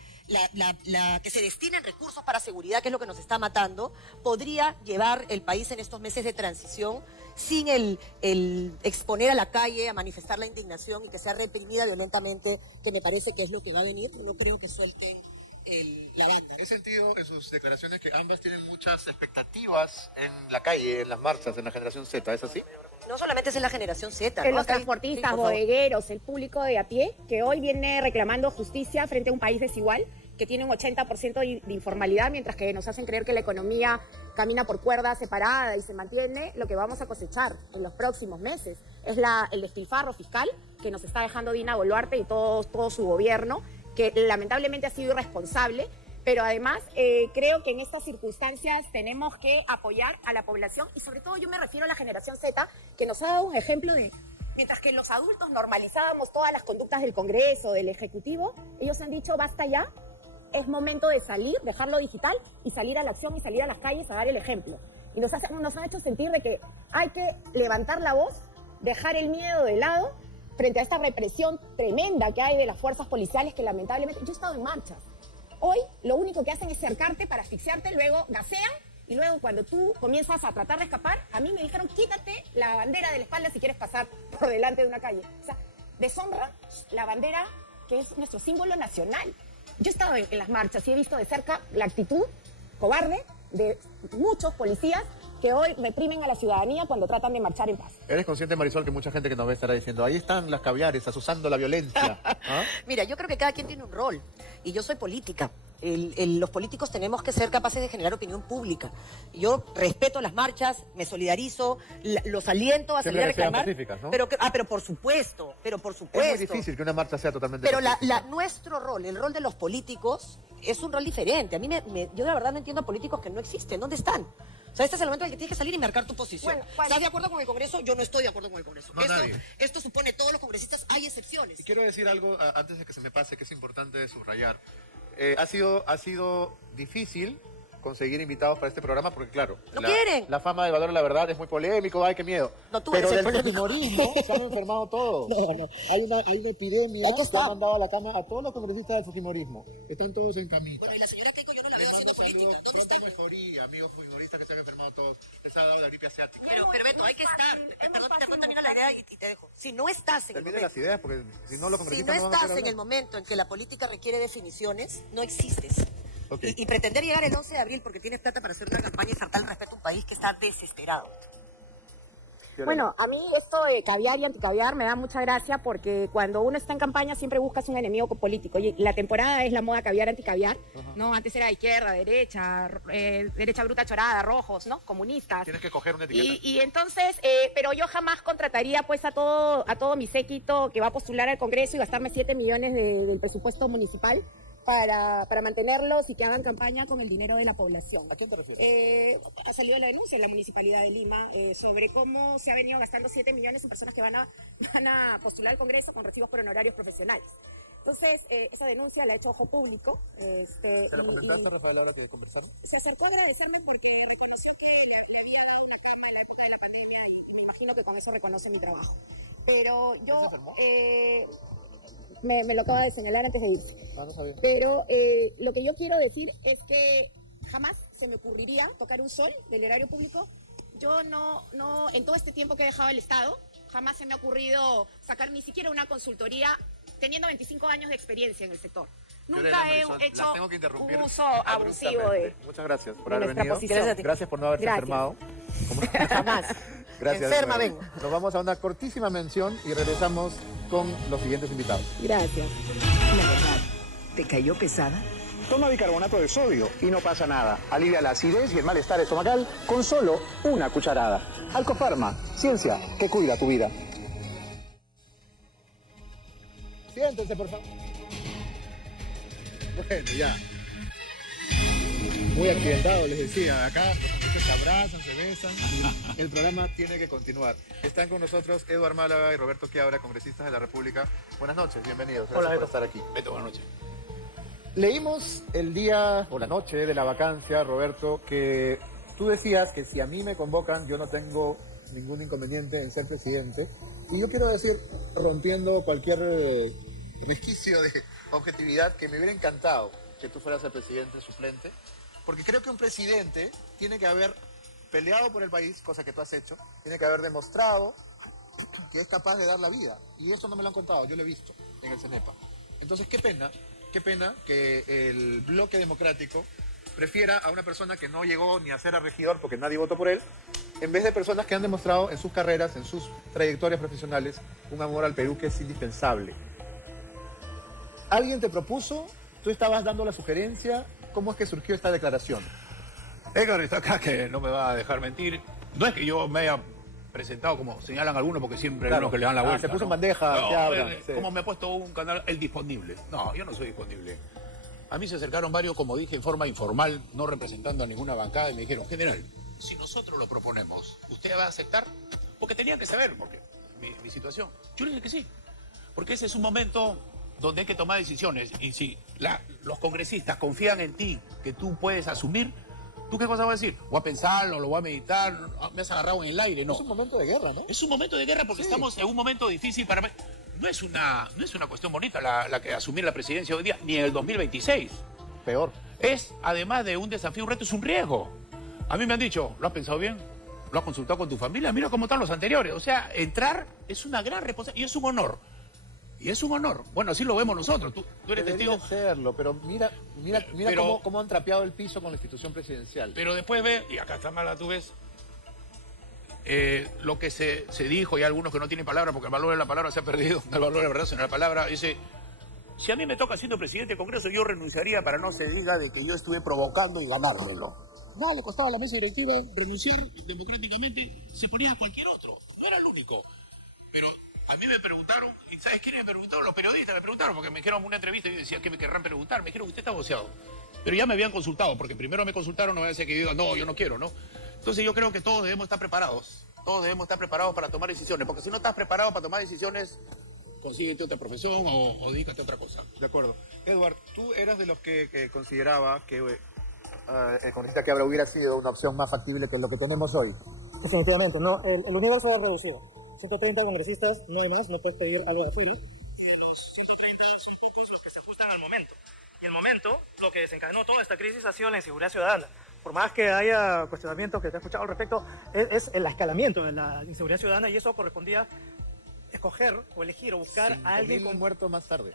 que se destinen recursos para seguridad, que es lo que nos está matando, podría llevar el país en estos meses de transición sin el exponer a la calle, a manifestar la indignación y que sea reprimida violentamente, que me parece que es lo que va a venir. No creo que suelten la banda. He sentido en sus declaraciones que ambas tienen muchas expectativas en la calle, en las marchas, en la generación Z, ¿es así? No solamente es en la generación Z, En ¿no? los transportistas, bodegueros, el público de a pie, que hoy viene reclamando justicia frente a un país desigual, que tiene un 80% de informalidad, mientras que nos hacen creer que la economía camina por cuerda separada y se mantiene. Lo que vamos a cosechar en los próximos meses es el despilfarro fiscal que nos está dejando Dina Boluarte y todo su gobierno, que lamentablemente ha sido irresponsable. Pero además creo que en estas circunstancias tenemos que apoyar a la población y sobre todo yo me refiero a la generación Z, que nos ha dado un ejemplo de, mientras que los adultos normalizábamos todas las conductas del Congreso, del Ejecutivo, ellos han dicho basta ya, es momento de salir, dejarlo digital y salir a la acción y salir a las calles a dar el ejemplo. Y nos han hecho sentir de que hay que levantar la voz, dejar el miedo de lado frente a esta represión tremenda que hay de las fuerzas policiales que lamentablemente... Yo he estado en marchas. Hoy lo único que hacen es cercarte para asfixiarte, luego gasean y luego cuando tú comienzas a tratar de escapar, a mí me dijeron quítate la bandera de la espalda si quieres pasar por delante de una calle. O sea, deshonra la bandera que es nuestro símbolo nacional. Yo he estado en las marchas y he visto de cerca la actitud cobarde de muchos policías que hoy reprimen a la ciudadanía cuando tratan de marchar en paz. ¿Eres consciente, Marisol, que mucha gente que nos ve estará diciendo, ahí están las caviares, asusando la violencia? ¿Ah? Mira, yo creo que cada quien tiene un rol y yo soy política. Los políticos tenemos que ser capaces de generar opinión pública. Yo respeto las marchas, me solidarizo, los aliento a salir a reclamar. Pacíficas, ¿no? Pero por supuesto. Es muy difícil que una marcha sea totalmente Pero pacífica. nuestro rol, el rol de los políticos, es un rol diferente. A mí yo la verdad no entiendo a políticos que no existen. ¿Dónde están? O sea, este es el momento en el que tienes que salir y marcar tu posición. Bueno, ¿Estás de acuerdo con el Congreso? Yo no estoy de acuerdo con el Congreso. No, nadie. Esto supone todos los congresistas, hay excepciones. Y quiero decir algo antes de que se me pase, que es importante subrayar. Ha sido difícil conseguir invitados para este programa porque, claro, No quieren. La fama del valor de la verdad es muy polémico, ay, qué miedo. No, tú pero eres el del polémico. fujimorismo se han enfermado todos. No. Hay una epidemia Hay que que estar. ha mandado a la cama a todos los congresistas del fujimorismo. Están todos en camita. Bueno, y la señora Keiko yo no la veo haciendo política. ¿Dónde está? Mejoría, amigos fujimoristas que se han enfermado todos. Les ha dado la gripe asiática. Pero Beto, hay que estar. Perdón, termina la idea y te dejo. Si no estás en el Termine momento, las ideas porque si no los si congresistas no no van a estás querer en el hablar. momento en que la política requiere definiciones, no existes. Ok. Y pretender llegar el 11 de abril porque tienes plata para hacer una campaña y faltar el respeto a un país que está desesperado. Bueno, a mí esto de caviar y anticaviar me da mucha gracia porque cuando uno está en campaña siempre buscas un enemigo político. Y la temporada es la moda caviar, anticaviar, ¿no? Antes era izquierda, derecha, derecha bruta chorada, rojos, ¿no? Comunistas. Tienes que coger una etiqueta. Y entonces, pero yo jamás contrataría pues a todo mi séquito que va a postular al Congreso y gastarme 7 millones del presupuesto municipal para mantenerlos y que hagan campaña con el dinero de la población. ¿A quién te refieres? Ha salido la denuncia en la Municipalidad de Lima sobre cómo se ha venido gastando 7 millones en personas que van a postular al Congreso con recibos por honorarios profesionales. Entonces, esa denuncia la ha hecho Ojo Público. ¿Se lo comentaste, Rafael, ahora que conversaron? Se acercó a agradecerme porque reconoció que le había dado una cama en la época de la pandemia y me imagino que con eso reconoce mi trabajo. Pero yo... ¿Se enfermó? Me lo acaba de señalar antes de irse. Ah, no sabía. Pero lo que yo quiero decir es que jamás se me ocurriría tocar un sol del erario público. Yo no, en todo este tiempo que he dejado el Estado, jamás se me ha ocurrido sacar ni siquiera una consultoría teniendo 25 años de experiencia en el sector. Nunca he hecho Las tengo que interrumpir un uso abusivo de... Muchas gracias por de haber nuestra venido. posición. Gracias a ti. Gracias por no haberte Gracias. enfermado. Jamás. Gracias. Enferma Rafael. vengo. Nos vamos a una cortísima mención y regresamos con los siguientes invitados. Gracias. La verdad, ¿te cayó pesada? Toma bicarbonato de sodio y no pasa nada. Alivia la acidez y el malestar estomacal con solo una cucharada. Alcofarma, ciencia que cuida tu vida. Siéntense, por favor. Bueno, ya. Muy accidentado, les decía. Acá los congresistas se abrazan, se besan. El programa tiene que continuar. Están con nosotros Eduard Málaga y Roberto Quiabra, congresistas de la República. Buenas noches, bienvenidos. Gracias por estar aquí. Beto, buenas noches. Leímos el día o la noche de la vacancia, Roberto, que tú decías que si a mí me convocan, yo no tengo ningún inconveniente en ser presidente. Y yo quiero decir, rompiendo cualquier resquicio de objetividad, que me hubiera encantado que tú fueras el presidente suplente, porque creo que un presidente tiene que haber peleado por el país, cosa que tú has hecho, tiene que haber demostrado que es capaz de dar la vida. Y eso no me lo han contado, yo lo he visto en el CENEPA. Entonces, qué pena que el bloque democrático prefiera a una persona que no llegó ni a ser a regidor porque nadie votó por él, en vez de personas que han demostrado en sus carreras, en sus trayectorias profesionales, un amor al Perú que es indispensable. ¿Alguien te propuso? ¿Tú estabas dando la sugerencia? ¿Cómo es que surgió esta declaración? Edgar está acá que no me va a dejar mentir. No es que yo me haya presentado como señalan algunos, porque siempre hay Claro. unos que le dan la vuelta. Se puso ¿no? en bandeja, No, te abran, sí. como me ha puesto un canal, el disponible. No, yo no soy disponible. A mí se acercaron varios, como dije, en forma informal, no representando a ninguna bancada, y me dijeron, general, si nosotros lo proponemos, ¿usted va a aceptar? Porque tenían que saber, porque mi situación. Yo le dije que sí, porque ese es un momento donde hay que tomar decisiones. Y si los congresistas confían en ti, que tú puedes asumir, ¿tú qué cosa vas a decir? Voy a pensarlo, lo voy a meditar, me has agarrado en el aire, no. Es un momento de guerra, ¿no? Es un momento de guerra porque Sí. estamos en un momento difícil para... No es una cuestión bonita la que asumir la presidencia hoy día, ni en el 2026. Peor. Es, además de un desafío, un reto, es un riesgo. A mí me han dicho, ¿lo has pensado bien? ¿Lo has consultado con tu familia? Mira cómo están los anteriores. O sea, entrar es una gran responsabilidad y es un honor. Y es un honor. Bueno, así lo vemos nosotros. Tú eres Debería testigo. serlo, pero mira Pero- cómo han trapeado el piso con la institución presidencial. Pero después ve, y acá está mala, tú ves, lo que se dijo, y algunos que no tienen palabra, porque el valor de la palabra se ha perdido, el valor de la verdad sino la palabra, dice, si a mí me toca siendo presidente del Congreso, yo renunciaría para no se diga de que yo estuve provocando y ganármelo. No, le costaba a la mesa directiva renunciar democráticamente, se ponía a cualquier otro, no era el único. Pero a mí me preguntaron, ¿y sabes quiénes me preguntaron? Los periodistas me preguntaron, porque me dijeron una entrevista y yo decía, ¿qué me querrán preguntar? Me dijeron, usted está boceado. Pero ya me habían consultado, porque primero me consultaron, no voy a decir que yo diga, no, yo no quiero, ¿no? Entonces yo creo que todos debemos estar preparados. Todos debemos estar preparados para tomar decisiones, porque si no estás preparado para tomar decisiones, consíguete otra profesión o dedícate a otra cosa. De acuerdo. Edward, tú eras de los que consideraba que el congresista que habrá hubiera sido una opción más factible que lo que tenemos hoy. Definitivamente, no, el universo es reducido. 130 congresistas, no hay más, no puedes pedir algo de afuera. Y de los 130 son pocos los que se ajustan al momento. Y el momento, lo que desencadenó toda esta crisis ha sido la inseguridad ciudadana. Por más que haya cuestionamientos que te he escuchado al respecto, es el escalamiento de la inseguridad ciudadana y eso correspondía escoger o elegir o buscar a alguien con... muerto más tarde.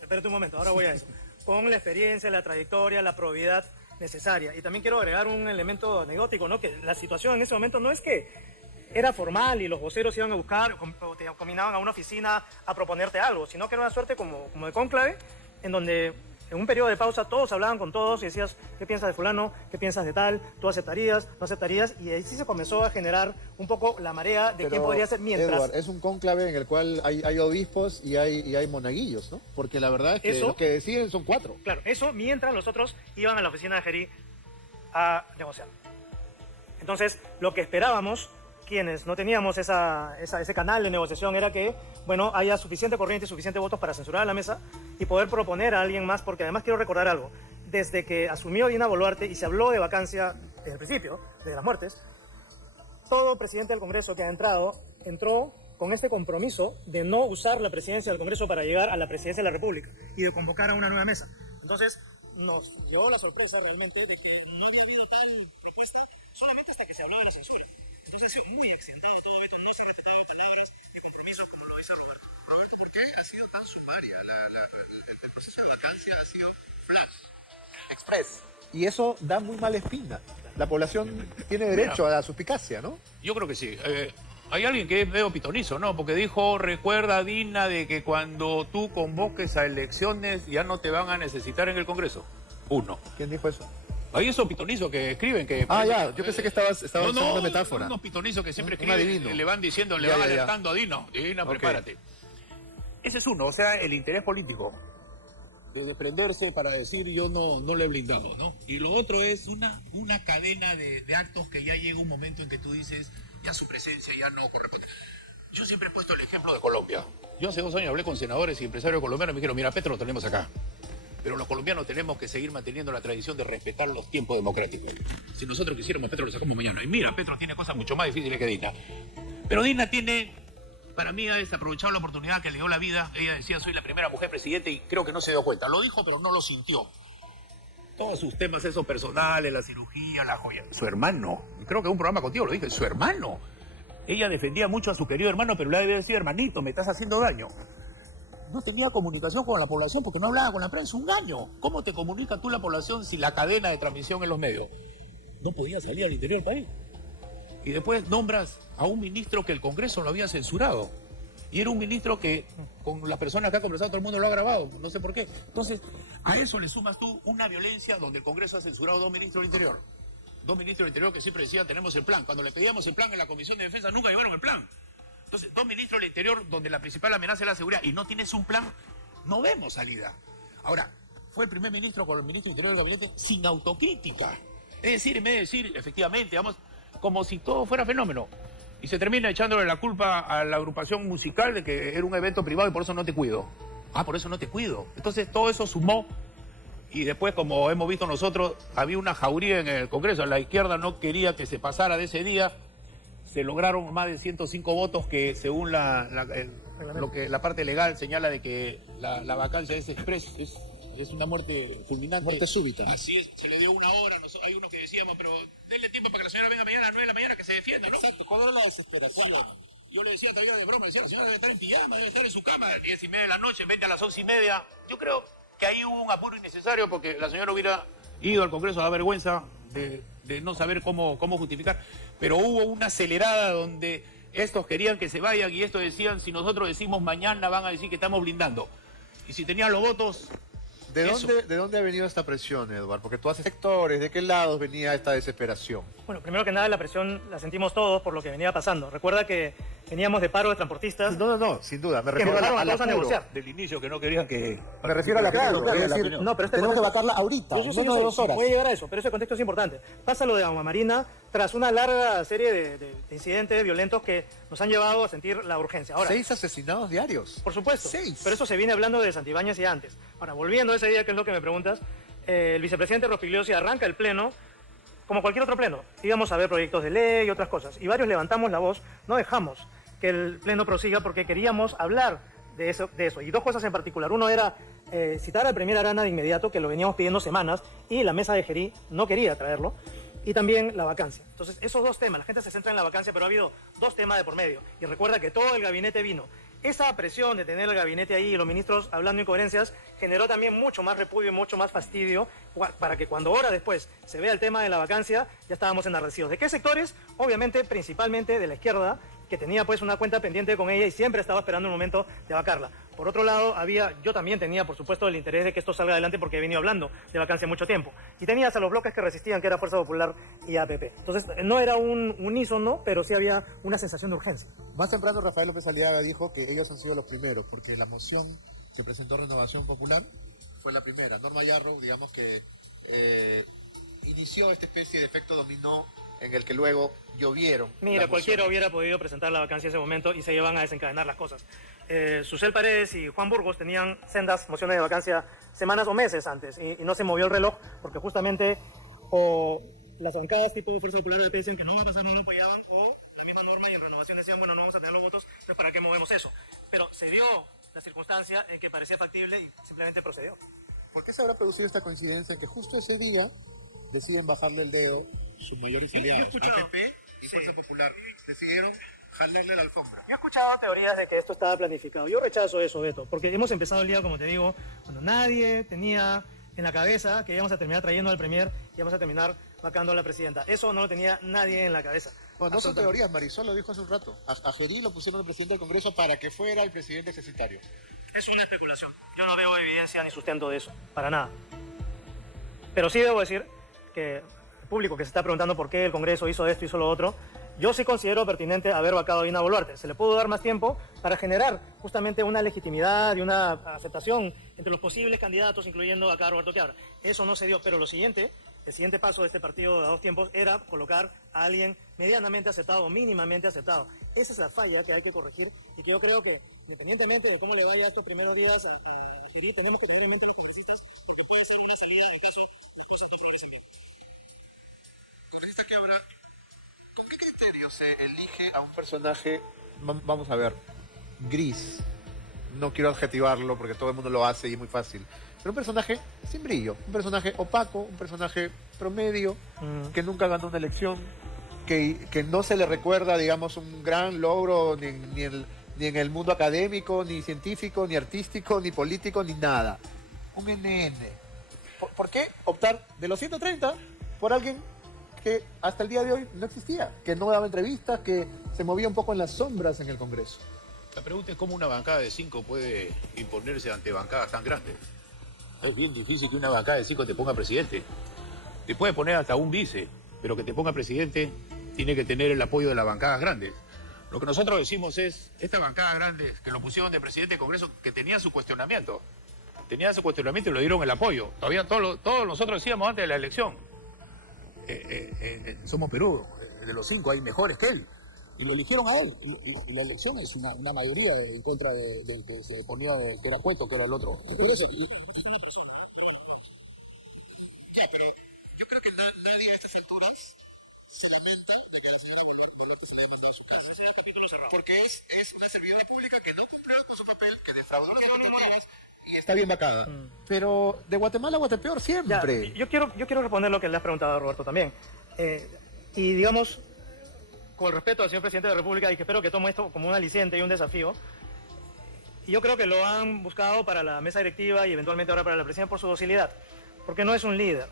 Espérate un momento, ahora voy a eso. Con la experiencia, la trayectoria, la probidad necesaria. Y también quiero agregar un elemento anecdótico, ¿no? Que la situación en ese momento no es que era formal y los voceros iban a buscar o te combinaban a una oficina a proponerte algo, sino que era una suerte como de cónclave, en donde en un periodo de pausa todos hablaban con todos y decías, ¿qué piensas de fulano? ¿Qué piensas de tal? ¿Tú aceptarías? ¿No aceptarías? Y ahí sí se comenzó a generar un poco la marea de quién podría ser mientras... Edward, es un cónclave en el cual hay obispos y hay monaguillos, ¿no? Porque la verdad es que Eso- los que deciden son 4. Claro, eso mientras los otros iban a la oficina de Gerí a negociar. Entonces, lo que esperábamos, quienes no teníamos ese canal de negociación, era que, bueno, haya suficiente corriente y suficientes votos para censurar a la mesa y poder proponer a alguien más, porque además quiero recordar algo. Desde que asumió Dina Boluarte y se habló de vacancia desde el principio, de las muertes, todo presidente del Congreso que ha entró con este compromiso de no usar la presidencia del Congreso para llegar a la presidencia de la República y de convocar a una nueva mesa. Entonces, nos dio la sorpresa realmente de que no había habido tal propuesta solamente hasta que se habló de la censura. Entonces ha sido muy accidentado todo esto, no se ha respetado palabras y compromisos como lo dice Roberto. Roberto, ¿por qué ha sido tan sumaria? El proceso de vacancia ha sido flash, express. Y eso da muy mala espina. La población tiene derecho a la suspicacia, ¿no? Yo creo que sí. Hay alguien que es medio pitonizo, ¿no? Porque dijo, recuerda, Dina, de que cuando tú convoques a elecciones ya no te van a necesitar en el Congreso. Uno. ¿Quién dijo eso? Hay esos pitonizos que escriben que... Ya, yo pensé que estabas usando una metáfora. Unos pitonizos que siempre Un escriben adivino. y le van diciendo, le Ya, van ya, ya. alertando a Dina. Dina, Ok. prepárate. Ese es uno, o sea, el interés político. De desprenderse para decir yo no le he blindado, ¿no? Y lo otro es una cadena de actos que ya llega un momento en que tú dices, ya su presencia ya no corresponde. Yo siempre he puesto el ejemplo de Colombia. Yo hace 2 años hablé con senadores y empresarios colombianos y me dijeron, mira, Petro lo tenemos acá. Pero los colombianos tenemos que seguir manteniendo la tradición de respetar los tiempos democráticos. Si nosotros quisiéramos, Petro lo sacamos mañana. Y mira, Petro tiene cosas mucho más difíciles que Dina. Pero Dina tiene, para mí, ha desaprovechado la oportunidad que le dio la vida. Ella decía, soy la primera mujer presidente y creo que no se dio cuenta. Lo dijo, pero no lo sintió. Todos sus temas esos personales, la cirugía, la joya. Su hermano, creo que en un programa contigo lo dije, su hermano. Ella defendía mucho a su querido hermano, pero le debe decir, hermanito, me estás haciendo daño. No tenía comunicación con la población porque no hablaba con la prensa. Un año. ¿Cómo te comunica tú la población si la cadena de transmisión en los medios? No podía salir al interior del país. Y después nombras a un ministro que el Congreso lo había censurado. Y era un ministro que, con las personas que ha conversado, todo el mundo lo ha grabado. No sé por qué. Entonces, a eso le sumas tú una violencia donde el Congreso ha censurado 2 ministros del Interior. 2 ministros del Interior que siempre decían, tenemos el plan. Cuando le pedíamos el plan en la Comisión de Defensa, nunca llevaron el plan. Entonces, 2 ministros del Interior donde la principal amenaza es la seguridad y no tienes un plan, no vemos salida. Ahora, fue el primer ministro con el ministro del Interior del gabinete sin autocrítica. Es decir, en vez de decir, efectivamente, vamos, como si todo fuera fenómeno. Y se termina echándole la culpa a la agrupación musical de que era un evento privado y por eso no te cuido. Ah, por eso no te cuido. Entonces, todo eso sumó. Y después, como hemos visto nosotros, había una jauría en el Congreso. La izquierda no quería que se pasara de ese día. Se lograron más de 105 votos que, según lo que la parte legal señala de que la vacancia es express, es una muerte fulminante. Muerte súbita. Así es, se le dio 1 hora. Hay unos que decíamos, pero denle tiempo para que la señora venga mañana a las 9 de la mañana que se defienda, ¿no? Exacto, ¿cuál era la desesperación? Yo le decía todavía de broma, decía, la señora debe estar en pijama, debe estar en su cama, 10:30 de la noche, vente a las 11:30. Yo creo que ahí hubo un apuro innecesario porque la señora hubiera ido al Congreso a la vergüenza de no saber cómo justificar. Pero hubo una acelerada donde estos querían que se vayan y estos decían, si nosotros decimos mañana van a decir que estamos blindando. Y si tenían los votos... ¿De dónde ha venido esta presión, Eduardo? Porque tú haces sectores, ¿de qué lados venía esta desesperación? Bueno, primero que nada la presión la sentimos todos por lo que venía pasando. Recuerda que veníamos de paro de transportistas. No, sin duda. Me que refiero empezaron a a negociar. Del inicio que no querían que... Me refiero a la Claro, apuro. es decir, No, pero tenemos que vacarla ahorita, Yo sé, menos de 2 horas. voy a llegar a eso, pero ese contexto es importante. Pasa lo de Agua Marina tras una larga serie de incidentes violentos que nos han llevado a sentir la urgencia. Ahora, 6 asesinados diarios. por supuesto, 6. pero eso se viene hablando de Santibáñez y antes. Ahora, volviendo a ese día, que es lo que me preguntas, el vicepresidente Rospigliosi arranca el pleno como cualquier otro pleno. Íbamos a ver proyectos de ley y otras cosas. Y varios levantamos la voz, no dejamos que el pleno prosiga porque queríamos hablar de eso. Y 2 cosas en particular. Uno era citar al premier Arana de inmediato, que lo veníamos pidiendo semanas, y la mesa de Gerí no quería traerlo. Y también la vacancia. Entonces, esos 2 temas, la gente se centra en la vacancia, pero ha habido 2 temas de por medio. Y recuerda que todo el gabinete vino. Esa presión de tener el gabinete ahí y los ministros hablando incoherencias generó también mucho más repudio y mucho más fastidio para que cuando horas después se vea el tema de la vacancia, ya estábamos enardecidos. ¿De qué sectores? Obviamente, principalmente de la izquierda, que tenía pues una cuenta pendiente con ella y siempre estaba esperando un momento de vacarla. Por otro lado, yo también tenía, por supuesto, el interés de que esto salga adelante porque he venido hablando de vacancia mucho tiempo. Y tenías a los bloques que resistían, que era Fuerza Popular y APP. Entonces, no era un unísono, pero sí había una sensación de urgencia. Más temprano Rafael López Aliaga dijo que ellos han sido los primeros, porque la moción que presentó Renovación Popular fue la primera. Norma Yarro, digamos que inició esta especie de efecto dominó en el que luego llovieron. Mira, cualquiera hubiera podido presentar la vacancia en ese momento y se iban a desencadenar las cosas. Susel Paredes y Juan Burgos tenían sendas mociones de vacancia semanas o meses antes y no se movió el reloj porque justamente o las bancadas tipo Fuerza Popular de decían que no va a pasar, no lo apoyaban, o la misma Norma y en Renovación decían, bueno, no vamos a tener los votos, entonces ¿para qué movemos eso? Pero se dio la circunstancia en que parecía factible y simplemente procedió. ¿Por qué se habrá producido esta coincidencia en que justo ese día deciden bajarle el dedo sus mayores aliados, APP y Fuerza Popular? Decidieron jalarle la alfombra. Yo he escuchado teorías de que esto estaba planificado. Yo rechazo eso, Beto, porque hemos empezado el día, como te digo, cuando nadie tenía en la cabeza que íbamos a terminar trayendo al premier y íbamos a terminar vacando a la presidenta. Eso no lo tenía nadie en la cabeza. Bueno, no son teorías, Marisol lo dijo hace un rato. A Gerí lo pusieron el presidente del Congreso para que fuera el presidente cesitario. Es una especulación. Yo no veo evidencia ni sustento de eso, para nada. Pero sí debo decir que el público que se está preguntando por qué el Congreso hizo esto, hizo lo otro, yo sí considero pertinente haber vacado a Dina Boluarte. Se le pudo dar más tiempo para generar justamente una legitimidad y una aceptación entre los posibles candidatos, incluyendo acá a Roberto Quiabra. Eso no se dio, pero el siguiente paso de este partido de 2 tiempos era colocar a alguien medianamente aceptado o mínimamente aceptado. Esa es la falla que hay que corregir y que yo creo que, independientemente de cómo le vaya estos primeros días a Gerí, tenemos que tener en mente los congresistas porque puede ser una salida en el caso de las cosas no progresen bien. Congresista Quiabra, ¿con qué criterio se elige a un personaje, vamos a ver, gris? No quiero adjetivarlo porque todo el mundo lo hace y es muy fácil. Pero un personaje sin brillo, un personaje opaco, un personaje promedio, que nunca ganó una elección, que no se le recuerda, digamos, un gran logro ni en el mundo académico, ni científico, ni artístico, ni político, ni nada. Un NN. ¿Por qué optar de los 130 por alguien que hasta el día de hoy no existía, que no daba entrevistas, que se movía un poco en las sombras en el Congreso? La pregunta es cómo una bancada de 5 puede imponerse ante bancadas tan grandes. Es bien difícil que una bancada de 5 te ponga presidente. Te puede poner hasta un vice, pero que te ponga presidente tiene que tener el apoyo de las bancadas grandes. Lo que nosotros decimos es, estas bancadas grandes que lo pusieron de presidente del Congreso, que tenían su cuestionamiento. Tenían su cuestionamiento y lo dieron el apoyo. Todavía todos nosotros decíamos antes de la elección. Somos Perú, de los 5 hay mejores que él. Y lo eligieron a él. Y la elección es una mayoría en contra de que se ponía, que era Cueto, que era el otro. Ya, pero yo creo que nadie a estas alturas se lamenta de que la señora Boluarte se le haya metido a su casa. Ese es el capítulo cerrado. Porque es una servidora pública que no cumplió con su papel, que defraudó los electores y está bien vacada. Pero de Guatemala a Guatepeor siempre. Ya, yo quiero responder lo que le has preguntado a Roberto también. Y digamos, con respeto al señor presidente de la República, y que espero que tome esto como un aliciente y un desafío. Y yo creo que lo han buscado para la mesa directiva y eventualmente ahora para la presidencia por su docilidad, porque no es un líder,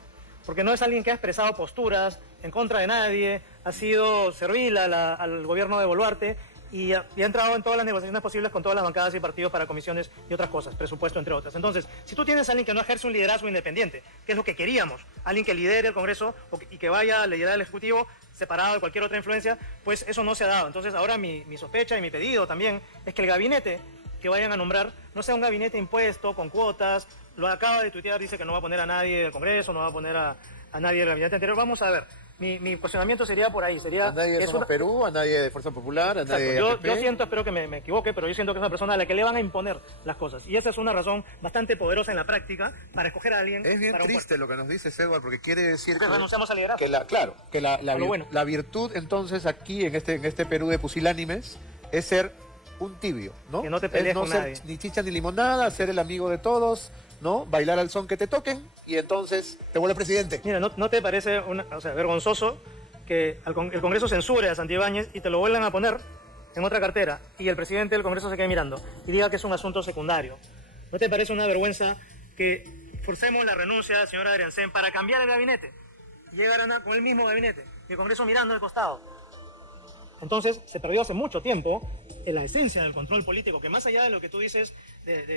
porque no es alguien que ha expresado posturas en contra de nadie, ha sido servil al gobierno de Boluarte y ha entrado en todas las negociaciones posibles con todas las bancadas y partidos para comisiones y otras cosas, presupuesto entre otras. Entonces, si tú tienes a alguien que no ejerce un liderazgo independiente, que es lo que queríamos, alguien que lidere el Congreso y que vaya a liderar el Ejecutivo separado de cualquier otra influencia, pues eso no se ha dado. Entonces ahora mi sospecha y mi pedido también es que el gabinete que vayan a nombrar no sea un gabinete impuesto con cuotas. Lo acaba de tuitear, dice que no va a poner a nadie del Congreso, no va a poner a nadie del gabinete anterior. Vamos a ver, mi cuestionamiento sería por ahí, sería... A nadie de Somos Perú, a nadie de Fuerza Popular, a nadie de APP. Yo siento, espero que me equivoque, pero yo siento que es una persona a la que le van a imponer las cosas. Y esa es una razón bastante poderosa en la práctica para escoger a alguien. Es bien para triste lo que nos dices, Edward, porque quiere decir que renunciamos al liderazgo. La virtud entonces aquí en este Perú de pusilánimes es ser un tibio, ¿no? Que no te pelees con nadie. Ni chicha ni limonada, ser el amigo de todos, ¿no? Bailar al son que te toquen y entonces te vuelve presidente. Mira, ¿no te parece vergonzoso que el Congreso censure a Santibáñez y te lo vuelvan a poner en otra cartera y el presidente del Congreso se quede mirando y diga que es un asunto secundario? ¿No te parece una vergüenza que forcemos la renuncia del señor Adriancén para cambiar el gabinete y llegar con el mismo gabinete y el Congreso mirando al costado? Entonces, se perdió hace mucho tiempo en la esencia del control político, que más allá de lo que tú dices,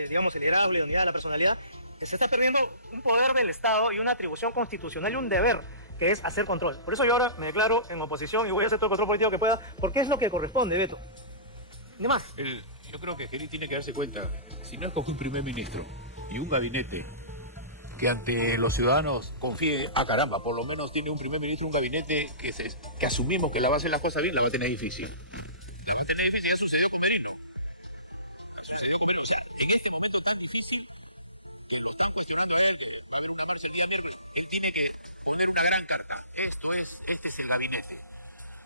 digamos, el liderazgo, la unidad, la personalidad, se está perdiendo un poder del Estado y una atribución constitucional y un deber, que es hacer control. Por eso yo ahora me declaro en oposición y voy a hacer todo el control político que pueda, porque es lo que corresponde, Beto. Ni más. Yo creo que Geri tiene que darse cuenta, si no escoge un primer ministro y un gabinete que ante los ciudadanos confíe, caramba, por lo menos tiene un primer ministro, un gabinete que asumimos que la va a hacer las cosas bien, la va a tener difícil. La va a tener difícil, ya sucedió con Merino. O sea, en este momento tan difícil, todos están cuestionando a él, él tiene que poner una gran carta. Este es el gabinete.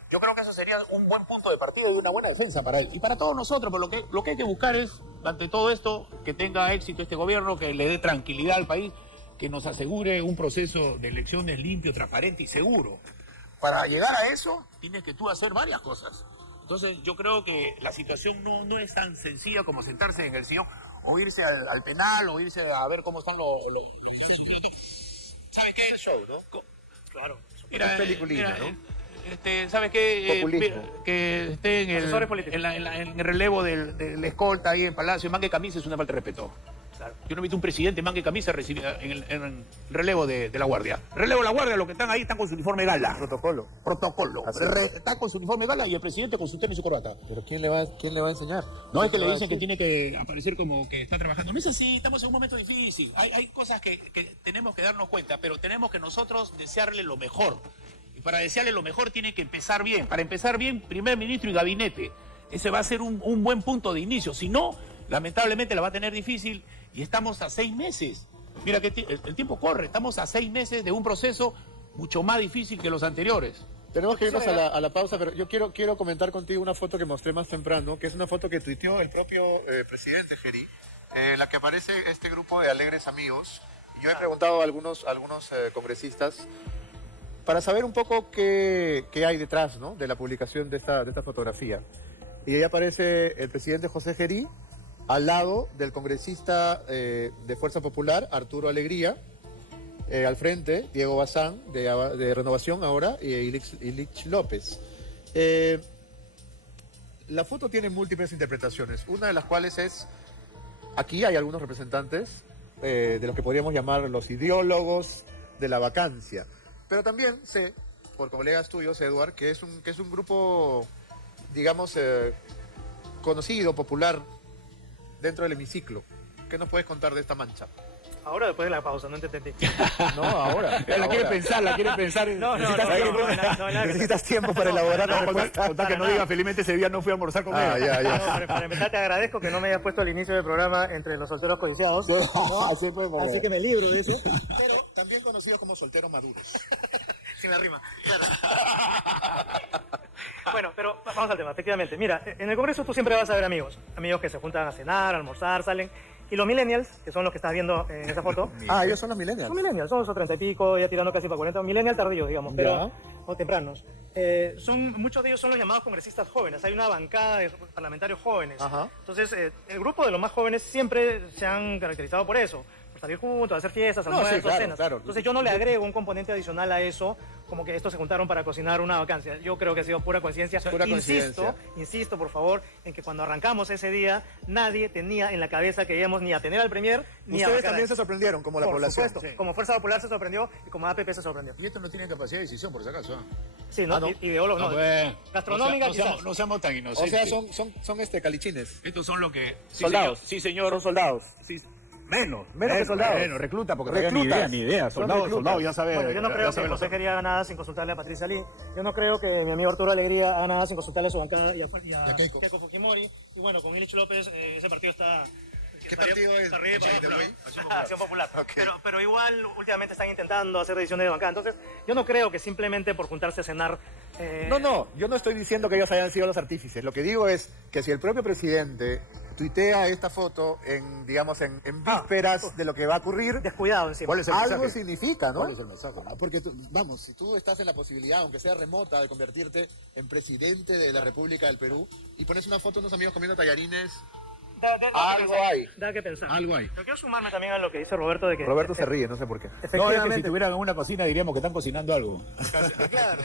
Yo creo que ese sería un buen punto de partida y una buena defensa para él. Y para todos nosotros, pero lo que hay que buscar es, ante todo esto, que tenga éxito este gobierno, que le dé tranquilidad al país, que nos asegure un proceso de elecciones limpio, transparente y seguro. Para llegar a eso, tienes que tú hacer varias cosas. Entonces, yo creo que la situación no es tan sencilla como sentarse en el sillón o irse al penal o irse a ver cómo están los... ¿Sabes qué? Es show, ¿no? Claro. Mira, es peliculina, ¿no? ¿Sabes qué? Populismo. Que esté en el relevo del escolta ahí en Palacio, manga y camisa es una falta de respeto. Claro. Yo no he visto un presidente manga y camisa en el relevo de la guardia. Relevo de la guardia, los que están ahí están con su uniforme gala. Protocolo. Están con su uniforme gala y el presidente con su tenis y su corbata. ¿Pero quién le va a enseñar? No es que le dicen que tiene que aparecer como que está trabajando. No es así, estamos en un momento difícil. Hay cosas que tenemos que darnos cuenta, pero tenemos que nosotros desearle lo mejor. Y para desearle lo mejor tiene que empezar bien. Para empezar bien, primer ministro y gabinete. Ese va a ser un buen punto de inicio. Si no, lamentablemente la va a tener difícil y estamos a 6 meses. Mira que el tiempo corre, estamos a 6 meses de un proceso mucho más difícil que los anteriores. Tenemos que irnos a la pausa, pero yo quiero comentar contigo una foto que mostré más temprano, que es una foto que tuiteó el propio presidente Geri, en la que aparece este grupo de alegres amigos. Yo he preguntado a algunos congresistas para saber un poco qué hay detrás, ¿no?, de la publicación de esta fotografía. Y ahí aparece el presidente José Geri al lado del congresista de Fuerza Popular, Arturo Alegría, al frente, Diego Bazán, de Renovación ahora, y Ilich López. La foto tiene múltiples interpretaciones, una de las cuales es, aquí hay algunos representantes de los que podríamos llamar los ideólogos de la vacancia, pero también sé, por colegas tuyos, Edward, que es un grupo, digamos, conocido, popular, dentro del hemiciclo. ¿Qué nos puedes contar de esta mancha? Ahora, después de la pausa, no te entendí. No, ahora. La quiere pensar. Necesitas tiempo para elaborar la respuesta. Contar que no diga, felizmente ese día no fui a almorzar con él. Ya. No, para empezar, te agradezco que no me hayas puesto al inicio del programa entre los solteros codiciados. ¿No? Así que me libro de eso. Pero también conocidos como solteros maduros. Sin la rima. Claro. Bueno, pero vamos al tema, efectivamente. Mira, en el Congreso tú siempre vas a ver amigos que se juntan a cenar, a almorzar, salen. Y los millennials, que son los que estás viendo en esa foto. Ellos son los millennials. Son millennials, son esos 30 y pico, ya tirando casi para 40. Millennial tardío, digamos, pero o tempranos. Muchos de ellos son los llamados congresistas jóvenes. Hay una bancada de parlamentarios jóvenes. Ajá. Entonces, el grupo de los más jóvenes siempre se han caracterizado por eso. Por salir juntos, hacer fiestas, almuerzos, claro, cenas. claro. Entonces yo no le agrego un componente adicional a eso, como que estos se juntaron para cocinar una vacancia. Yo creo que ha sido pura coincidencia. Pura coincidencia. Insisto, por favor, en que cuando arrancamos ese día, nadie tenía en la cabeza que íbamos ni a tener al Premier, ni a Ustedes vacar a también él. se sorprendieron, como la Por población. supuesto, como Fuerza Popular se sorprendió y como APP se sorprendió. Y esto no tiene capacidad de decisión, por si acaso. ¿Ah? Sí, ¿no? ¿no? Ideólogo, no. pues, Gastronómica, no quizás. no seamos tan O inocentes. sea, son Estos calichines. son lo que... Sí, Soldados. señor. Sí, señor. Son soldados. Sí, menos que soldados. Bueno, recluta, porque Reclutas. ni idea. Son Soldado, reclutas. soldado, ya sabe. Bueno, yo no ya creo que sabe lo José quería haga nada sin consultarle a Patricia Lee. Yo no creo que mi amigo Arturo Alegría haga nada sin consultarle a su bancada y a Keiko. Fujimori. Y bueno, con Ilich López, ese partido está... ¿Qué partido es? Está arriba, Acción Popular. Acción Popular. Ok. Pero igual, últimamente están intentando hacer ediciones de bancada. Entonces, yo no creo que simplemente por juntarse a cenar... No, yo no estoy diciendo que ellos hayan sido los artífices. Lo que digo es que si el propio presidente tuitea esta foto en vísperas de lo que va a ocurrir, Descuidado encima. ¿Cuál es el algo mensaje? significa, ¿no? ¿Cuál es el mensaje? Porque, vamos, si tú estás en la posibilidad, aunque sea remota, de convertirte en presidente de la República del Perú y pones una foto de unos amigos comiendo tallarines, algo hay. Da que pensar. Algo hay. Yo quiero sumarme también a lo que dice Roberto de que... Roberto se ríe, no sé por qué. No, es que Efectivamente. si tuvieran una cocina diríamos que están cocinando algo. Claro.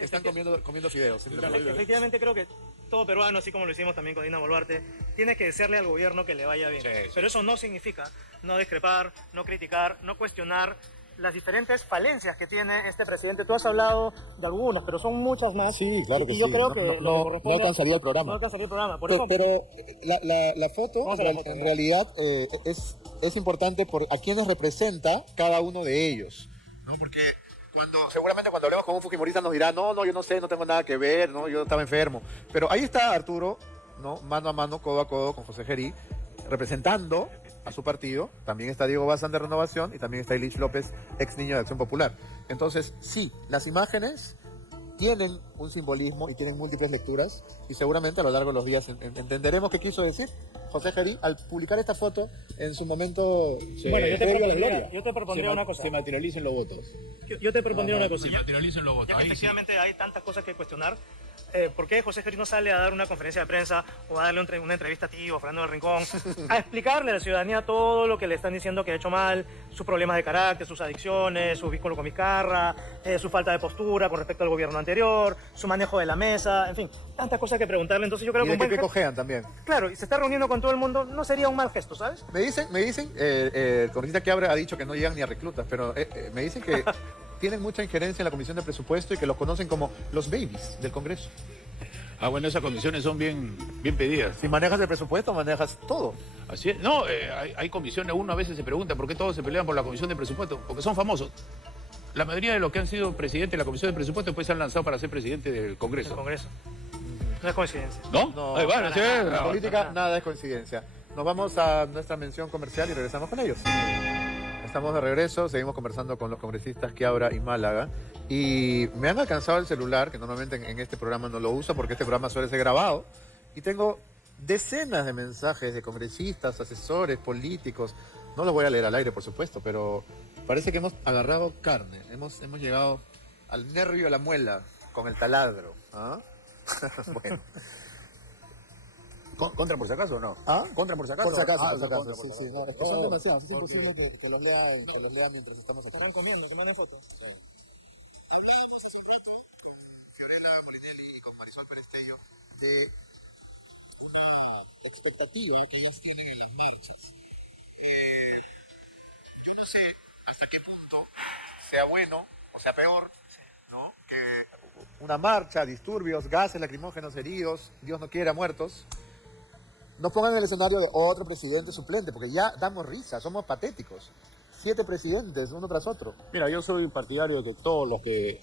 Están comiendo fideos. Efectivamente creo que todo peruano, así como lo hicimos también con Dina Boluarte, tiene que desearle al gobierno que le vaya bien. Sí. Pero eso no significa no discrepar, no criticar, no cuestionar las diferentes falencias que tiene este presidente. Tú has hablado de algunas, pero son muchas más. Sí, claro que y yo sí. creo que lo que corresponde... no alcanzaría el programa. No alcanzaría el programa. Por Pero, eso, la foto, Vamos a la foto, en ¿no? realidad, es importante por a quienes representa cada uno de ellos. ¿No? Porque seguramente cuando hablemos con un fujimorista nos dirá, no, yo no sé, no tengo nada que ver, no, yo estaba enfermo. Pero ahí está Arturo, ¿no? Mano a mano, codo a codo con José Gerí, representando a su partido. También está Diego Bazán de Renovación y también está Ilich López, ex niño de Acción Popular. Entonces, sí, las imágenes tienen un simbolismo y tienen múltiples lecturas y seguramente a lo largo de los días entenderemos qué quiso decir José Gerí al publicar esta foto en su momento bueno, yo te Se propondría una cosa. Se materialicen los votos. Yo te propondría una cosa. Se materialicen los votos. Ya que Ahí sí. efectivamente hay tantas cosas que cuestionar, ¿por qué José Gerí no sale a dar una conferencia de prensa o a darle una entrevista a ti o a Fernando del Rincón a explicarle a la ciudadanía todo lo que le están diciendo que ha hecho mal, sus problemas de carácter, sus adicciones, su vínculo con Vizcarra, su falta de postura con respecto al gobierno anterior, su manejo de la mesa, en fin, tantas cosas que preguntarle. Entonces yo creo y que de un buen que gesto- cojean también. claro, y se está reuniendo con todo el mundo, no sería un mal gesto, ¿sabes? Me dicen, el congresista que ha dicho que no llegan ni a reclutas, pero me dicen que tienen mucha injerencia en la Comisión de Presupuesto y que los conocen como los babies del Congreso. Ah, bueno, esas comisiones son bien pedidas. Si manejas el presupuesto, manejas todo. Así es. No, hay comisiones, uno a veces se pregunta por qué todos se pelean por la comisión de presupuesto, porque son famosos. La mayoría de los que han sido presidente de la comisión de presupuesto después se han lanzado para ser presidente del El Congreso. Congreso. No es coincidencia. ¿No? No, Ahí van, sí, en la no, política nada es coincidencia. Nos vamos a nuestra mención comercial y regresamos con ellos. Estamos de regreso, seguimos conversando con los congresistas Quiabra y Málaga. Y me han alcanzado el celular, que normalmente en este programa no lo uso porque este programa suele ser grabado. Y tengo decenas de mensajes de congresistas, asesores, políticos. No los voy a leer al aire, por supuesto, pero parece que hemos agarrado carne. Hemos llegado al nervio de la muela con el taladro. ¿Ah? Bueno. ¿Contra por si acaso o no? ¿Ah? ¿Contra por si acaso? Por si acaso, Ah, por si acaso, contra, sí, por sí. favor. No, es que son demasiados, es imposible que los lea mientras estamos aquí. Están comiendo, que manden fotos. Fiorella Molinelli y con Marisol Perestello de una expectativa que ellos tienen en las marchas. Yo no sé hasta qué punto sea bueno o sea peor, ¿no? Que una marcha, disturbios, gases lacrimógenos, heridos, Dios no quiera, muertos, nos pongan en el escenario de otro presidente suplente, porque ya damos risa, somos patéticos. 7 presidentes, uno tras otro. Mira, yo soy partidario de que todos los que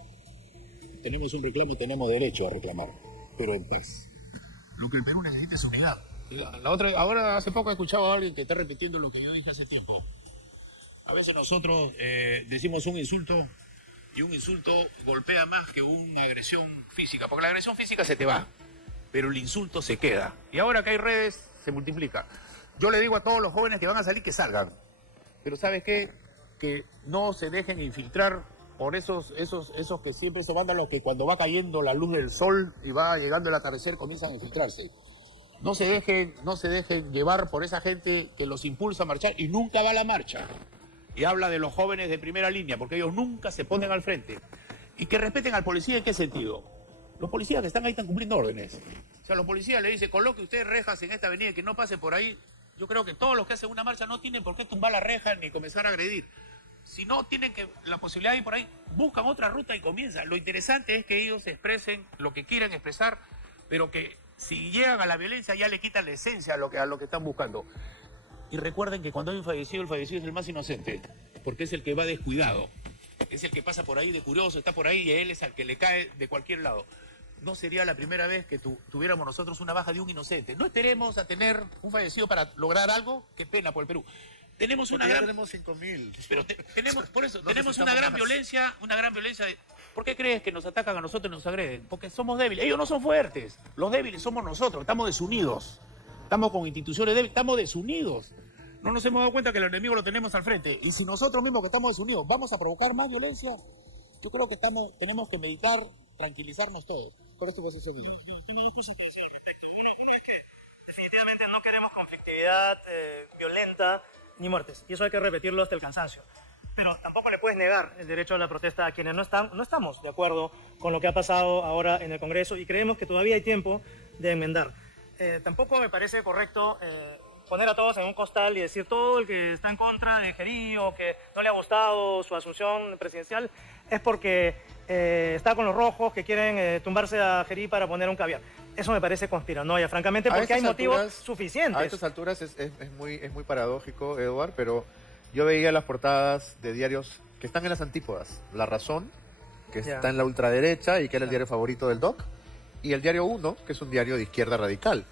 tenemos un reclamo tenemos derecho a reclamar, pero en paz. Lo que el Perú necesita es unidad. Ahora hace poco he escuchado a alguien que está repitiendo lo que yo dije hace tiempo. A veces nosotros decimos un insulto y un insulto golpea más que una agresión física, porque la agresión física se te va, pero el insulto se queda. Y ahora que hay redes, se multiplica. Yo le digo a todos los jóvenes que van a salir que salgan, pero ¿sabes qué? Que no se dejen infiltrar por esos que siempre se mandan, los que cuando va cayendo la luz del sol y va llegando el atardecer comienzan a infiltrarse. No se dejen llevar por esa gente que los impulsa a marchar y nunca va a la marcha. Y habla de los jóvenes de primera línea, porque ellos nunca se ponen al frente. Y que respeten al policía, ¿en qué sentido? Los policías que están ahí están cumpliendo órdenes. O sea, los policías le dicen, coloque usted rejas en esta avenida y que no pase por ahí. Yo creo que todos los que hacen una marcha no tienen por qué tumbar la reja ni comenzar a agredir. Si no tienen la posibilidad de ir por ahí, buscan otra ruta y comienzan. Lo interesante es que ellos expresen lo que quieren expresar, pero que si llegan a la violencia ya le quitan la esencia a lo que están buscando. Y recuerden que cuando hay un fallecido, el fallecido es el más inocente, porque es el que va descuidado. Es el que pasa por ahí de curioso, está por ahí y a él es al que le cae de cualquier lado. No sería la primera vez que tuviéramos nosotros una baja de un inocente. No esperemos a tener un fallecido para lograr algo. Qué pena por el Perú. Tenemos una gran... tenemos 5.000. Pero tenemos una gran violencia, ¿Por qué crees que nos atacan a nosotros y nos agreden? Porque somos débiles. Ellos no son fuertes. Los débiles somos nosotros. Estamos desunidos. Estamos con instituciones débiles. Estamos desunidos. No nos hemos dado cuenta que el enemigo lo tenemos al frente. Y si nosotros mismos que estamos desunidos vamos a provocar más violencia, yo creo que tenemos que meditar, tranquilizarnos todos. ¿Cuál es tu posición? Definitivamente no queremos conflictividad violenta ni muertes. Y eso hay que repetirlo hasta el cansancio. Pero tampoco le puedes negar el derecho a la protesta a quienes no estamos de acuerdo con lo que ha pasado ahora en el Congreso y creemos que todavía hay tiempo de enmendar. Tampoco me parece correcto poner a todos en un costal y decir todo el que está en contra de Gerí o que no le ha gustado su asunción presidencial es porque está con los rojos que quieren tumbarse a Gerí para poner un caviar. Eso me parece conspiranoia, francamente, porque hay motivos suficientes. A estas alturas es muy paradójico, Eduard, pero yo veía las portadas de diarios que están en las antípodas. La Razón, que está en la ultraderecha y que era el diario favorito del DOC, y el diario Uno, que es un diario de izquierda radical,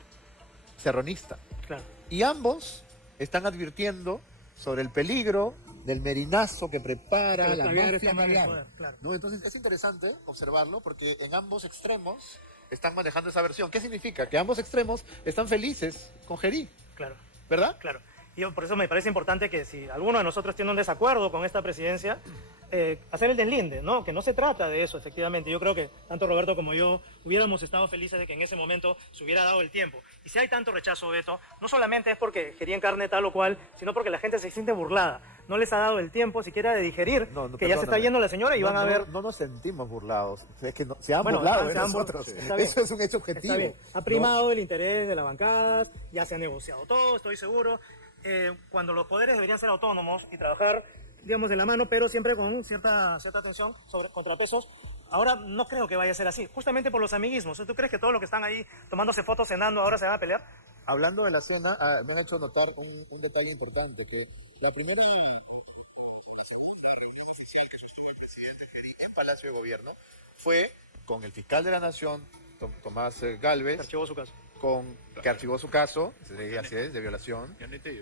serronista. Claro. Y ambos están advirtiendo sobre el peligro del merinazo que prepara la mafia mariana. Claro. ¿No? Entonces es interesante observarlo porque en ambos extremos están manejando esa versión. ¿Qué significa? Que ambos extremos están felices con Gerí. Claro. ¿Verdad? Claro. Y por eso me parece importante que si alguno de nosotros tiene un desacuerdo con esta presidencia, hacer el deslinde, ¿no? Que no se trata de eso, efectivamente. Yo creo que tanto Roberto como yo hubiéramos estado felices de que en ese momento se hubiera dado el tiempo. Y si hay tanto rechazo, Beto, no solamente es porque Gerí encarne tal o cual, sino porque la gente se siente burlada. No les ha dado el tiempo siquiera de digerir que ya se está yendo la señora y van a ver... No nos sentimos burlados. Es que se han burlado de nosotros. Eso es un hecho objetivo. Está bien. Ha primado el interés de las bancadas, ya se ha negociado todo, estoy seguro. Cuando los poderes deberían ser autónomos y trabajar, digamos, de la mano, pero siempre con cierta atención sobre contrapesos. Ahora no creo que vaya a ser así, justamente por los amiguismos. ¿Tú crees que todos los que están ahí tomándose fotos cenando ahora se van a pelear? Hablando de la cena, me han hecho notar un detalle importante, que la primera reunión oficial que sostuvo el presidente Gerí en Palacio de Gobierno fue con el fiscal de la Nación, Tomás Galvez, que archivó su caso, así es, de violación,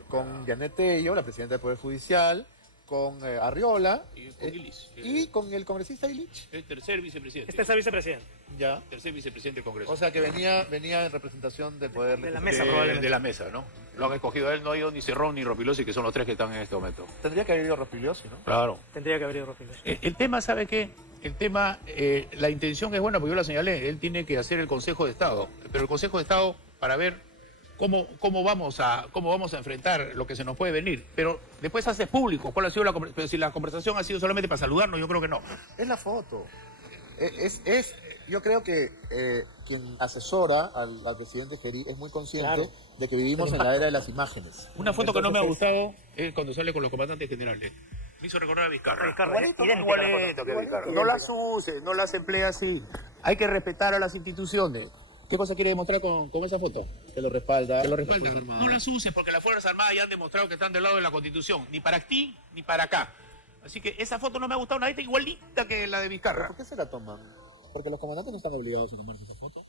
con Janet Tello, la presidenta del Poder Judicial, con Arriola y con el congresista Illich. El tercer vicepresidente. Este es el vicepresidente. Ya. Tercer vicepresidente del Congreso. O sea que venía en representación del Poder de la mesa, probablemente. De la mesa, ¿no? Lo han escogido a él, no ha ido ni Cerrón ni Ropilosi, que son los tres que están en este momento. Tendría que haber ido Ropilosi, ¿no? Claro. Tendría que haber ido Ropilosi. El tema, ¿sabe qué? El tema, la intención es buena, porque yo la señalé, él tiene que hacer el Consejo de Estado, pero el Consejo de Estado para ver cómo vamos a enfrentar lo que se nos puede venir, pero después haces público cuál ha sido pero si la conversación ha sido solamente para saludarnos, yo creo que no. Es la foto. Yo creo que quien asesora al presidente Gerí es muy consciente de que vivimos en la era de las imágenes. Una foto que no me ha gustado es cuando sale con los comandantes generales. Me hizo recordar a Vizcarra. Igualito que Vizcarra. No las use, no las emplea así. Hay que respetar a las instituciones. ¿Qué cosa quiere demostrar con esa foto? Que lo respalda. No las uses porque las Fuerzas Armadas ya han demostrado que están del lado de la Constitución. Ni para ti, ni para acá. Así que esa foto no me ha gustado nada, igualita que la de Vizcarra. ¿Por qué se la toman? Porque los comandantes no están obligados a tomarse esa foto.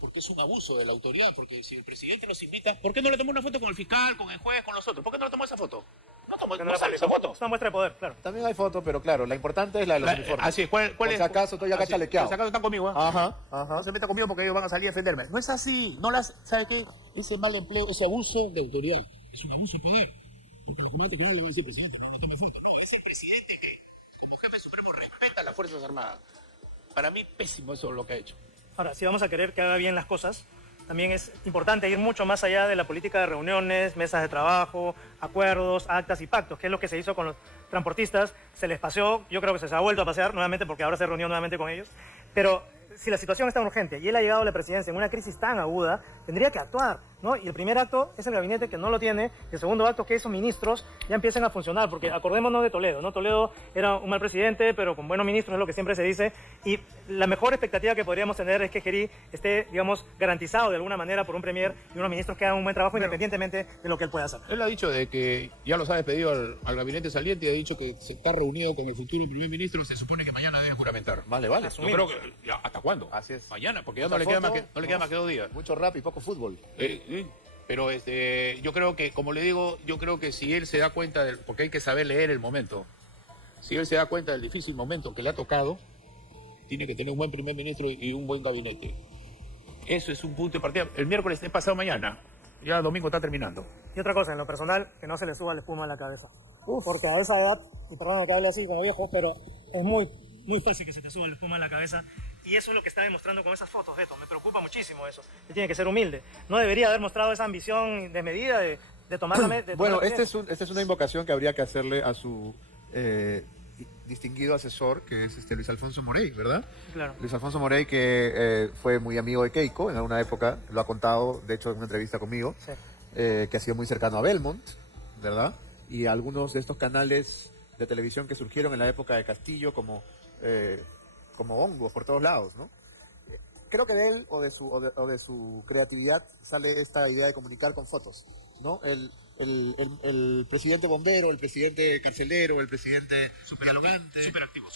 Porque es un abuso de la autoridad, porque si el presidente los invita, ¿por qué no le tomó una foto con el fiscal, con el juez, con los otros? ¿Por qué no le tomó esa foto? No sale esa foto. Es una muestra de poder, claro. También hay foto, pero claro, la importante es la de los uniformes. Así es, ¿cuál es? Por si acaso estoy acá chalequeado. Por si acaso están conmigo, ¿eh? Ajá. No se meta conmigo porque ellos van a salir a defenderme. No es así. ¿Sabe qué? Ese mal empleo, ese abuso de autoridad, es un abuso de poder. Porque los comandantes no deben ser presidente, no es el presidente que, como jefe supremo, respeta Fuerzas Armadas. Para mí, pésimo eso lo que ha hecho. Ahora, si vamos a querer que haga bien las cosas, también es importante ir mucho más allá de la política de reuniones, mesas de trabajo, acuerdos, actas y pactos, que es lo que se hizo con los transportistas. Se les paseó, yo creo que se ha vuelto a pasear nuevamente porque ahora se reunió nuevamente con ellos. Pero si la situación es tan urgente y él ha llegado a la presidencia en una crisis tan aguda, tendría que actuar, ¿no? Y el primer acto es el gabinete que no lo tiene, y el segundo acto que esos ministros ya empiecen a funcionar, porque acordémonos de Toledo, ¿no? Toledo era un mal presidente, pero con buenos ministros es lo que siempre se dice, y la mejor expectativa que podríamos tener es que Gerí esté, digamos, garantizado de alguna manera por un premier y unos ministros que hagan un buen trabajo independientemente de lo que él pueda hacer. Él ha dicho de que ya los ha despedido al gabinete saliente y ha dicho que se está reunido con el futuro primer ministro, se supone que mañana debe juramentar. Vale, vale. Yo creo que, ya, ¿hasta cuándo? Así es. Mañana, porque ya Mucha no le queda foto, más que 2 días. Mucho rap y poco fútbol. Pero yo creo que, como le digo, yo creo que si él se da cuenta, porque hay que saber leer el momento, si él se da cuenta del difícil momento que le ha tocado, tiene que tener un buen primer ministro y un buen gabinete. Eso es un punto de partida. El miércoles es pasado mañana, ya domingo está terminando. Y otra cosa, en lo personal, que no se le suba la espuma a la cabeza. Porque a esa edad, y perdóname que hable así como viejo, pero es muy fácil que se te suba la espuma a la cabeza. Y eso es lo que está demostrando con esas fotos, Beto. Me preocupa muchísimo eso. Él tiene que ser humilde. No debería haber mostrado esa ambición desmedida de tomar la Bueno, esta es una invocación que habría que hacerle a su distinguido asesor, que es Luis Alfonso Morey, ¿verdad? Claro. Luis Alfonso Morey, que fue muy amigo de Keiko en alguna época, lo ha contado, de hecho, en una entrevista conmigo, Sí. Que ha sido muy cercano a Belmont, ¿verdad? Y algunos de estos canales de televisión que surgieron en la época de Castillo como hongos por todos lados, ¿no? Creo que de él o de su creatividad sale esta idea de comunicar con fotos, ¿no? El presidente bombero, el presidente carcelero, el presidente dialogante, superactivo,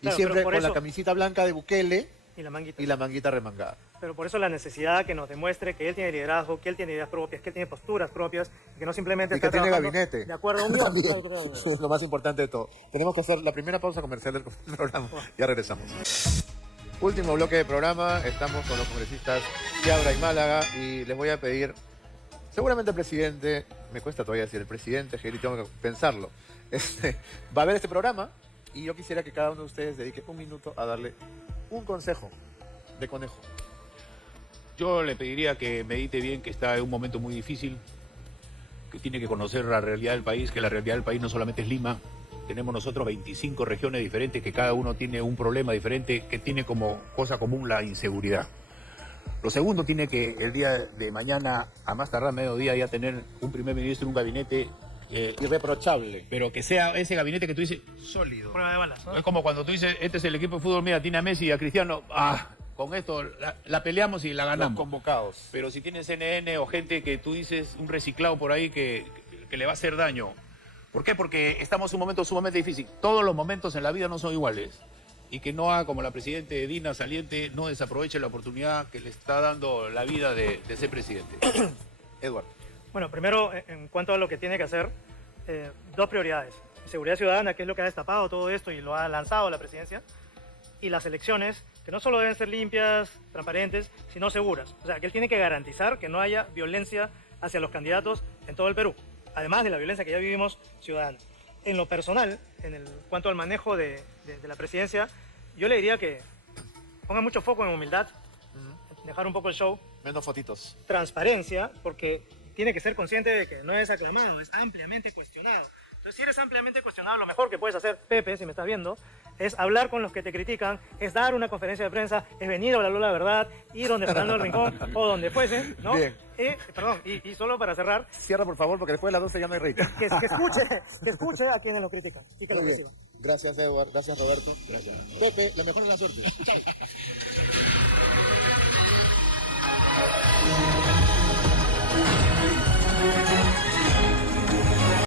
Claro, y siempre pero por con la eso- camisita blanca de Bukele Y la manguita. y la manguita remangada. Pero por eso la necesidad que nos demuestre que él tiene liderazgo, que él tiene ideas propias, que él tiene posturas propias, y que no simplemente Y que está tiene trabajando gabinete. de acuerdo a un guión. También. Ay, creo. Es lo más importante de todo. Tenemos que hacer la primera pausa comercial del programa. Ya regresamos. Último bloque de programa. Estamos con los congresistas Chiabra y Málaga. Y les voy a pedir, seguramente el presidente, me cuesta todavía decir el presidente, Gerí, tengo que pensarlo, va a ver este programa. Y yo quisiera que cada uno de ustedes dedique un minuto a darle un consejo de conejo. Yo le pediría que medite bien, que está en un momento muy difícil, que tiene que conocer la realidad del país, que la realidad del país no solamente es Lima, tenemos nosotros 25 regiones diferentes, que cada uno tiene un problema diferente, que tiene como cosa común la inseguridad. Lo segundo, tiene que el día de mañana, a más tardar mediodía, ya tener un primer ministro y un gabinete irreprochable, pero que sea ese gabinete que tú dices sólido. Prueba de balas, ¿no? Es como cuando tú dices, este es el equipo de fútbol, mira, tiene a Messi y a Cristiano, con esto la peleamos y la Los ganamos. convocados. Pero si tienes CNN o gente que tú dices, un reciclado por ahí que le va a hacer daño. ¿Por qué? Porque estamos en un momento sumamente difícil. Todos los momentos en la vida no son iguales. Y que no haga como la presidenta Dina saliente, no desaproveche la oportunidad que le está dando la vida de ser presidente. Eduardo. Bueno, primero, en cuanto a lo que tiene que hacer, 2 prioridades. Seguridad ciudadana, que es lo que ha destapado todo esto y lo ha lanzado la presidencia, y las elecciones, que no solo deben ser limpias, transparentes, sino seguras. O sea, que él tiene que garantizar que no haya violencia hacia los candidatos en todo el Perú, además de la violencia que ya vivimos ciudadana. En lo personal, cuanto al manejo de la presidencia, yo le diría que ponga mucho foco en humildad, dejar un poco el show, Menos fotitos. transparencia, porque tiene que ser consciente de que no es aclamado, es ampliamente cuestionado. Entonces, si eres ampliamente cuestionado, lo mejor que puedes hacer, Pepe, si me estás viendo, es hablar con los que te critican, es dar una conferencia de prensa, es venir a hablar la verdad, ir donde Fernando del Rincón o donde fuese, ¿no? Bien. Perdón, y solo para cerrar, Cierra, por favor, porque después de las 12 ya no hay rating. que escuche a quienes lo critican y que lo Muy bien. reciban. Gracias, Eduardo. Gracias, Roberto. Gracias. Pepe, la mejor de la suerte. Chao.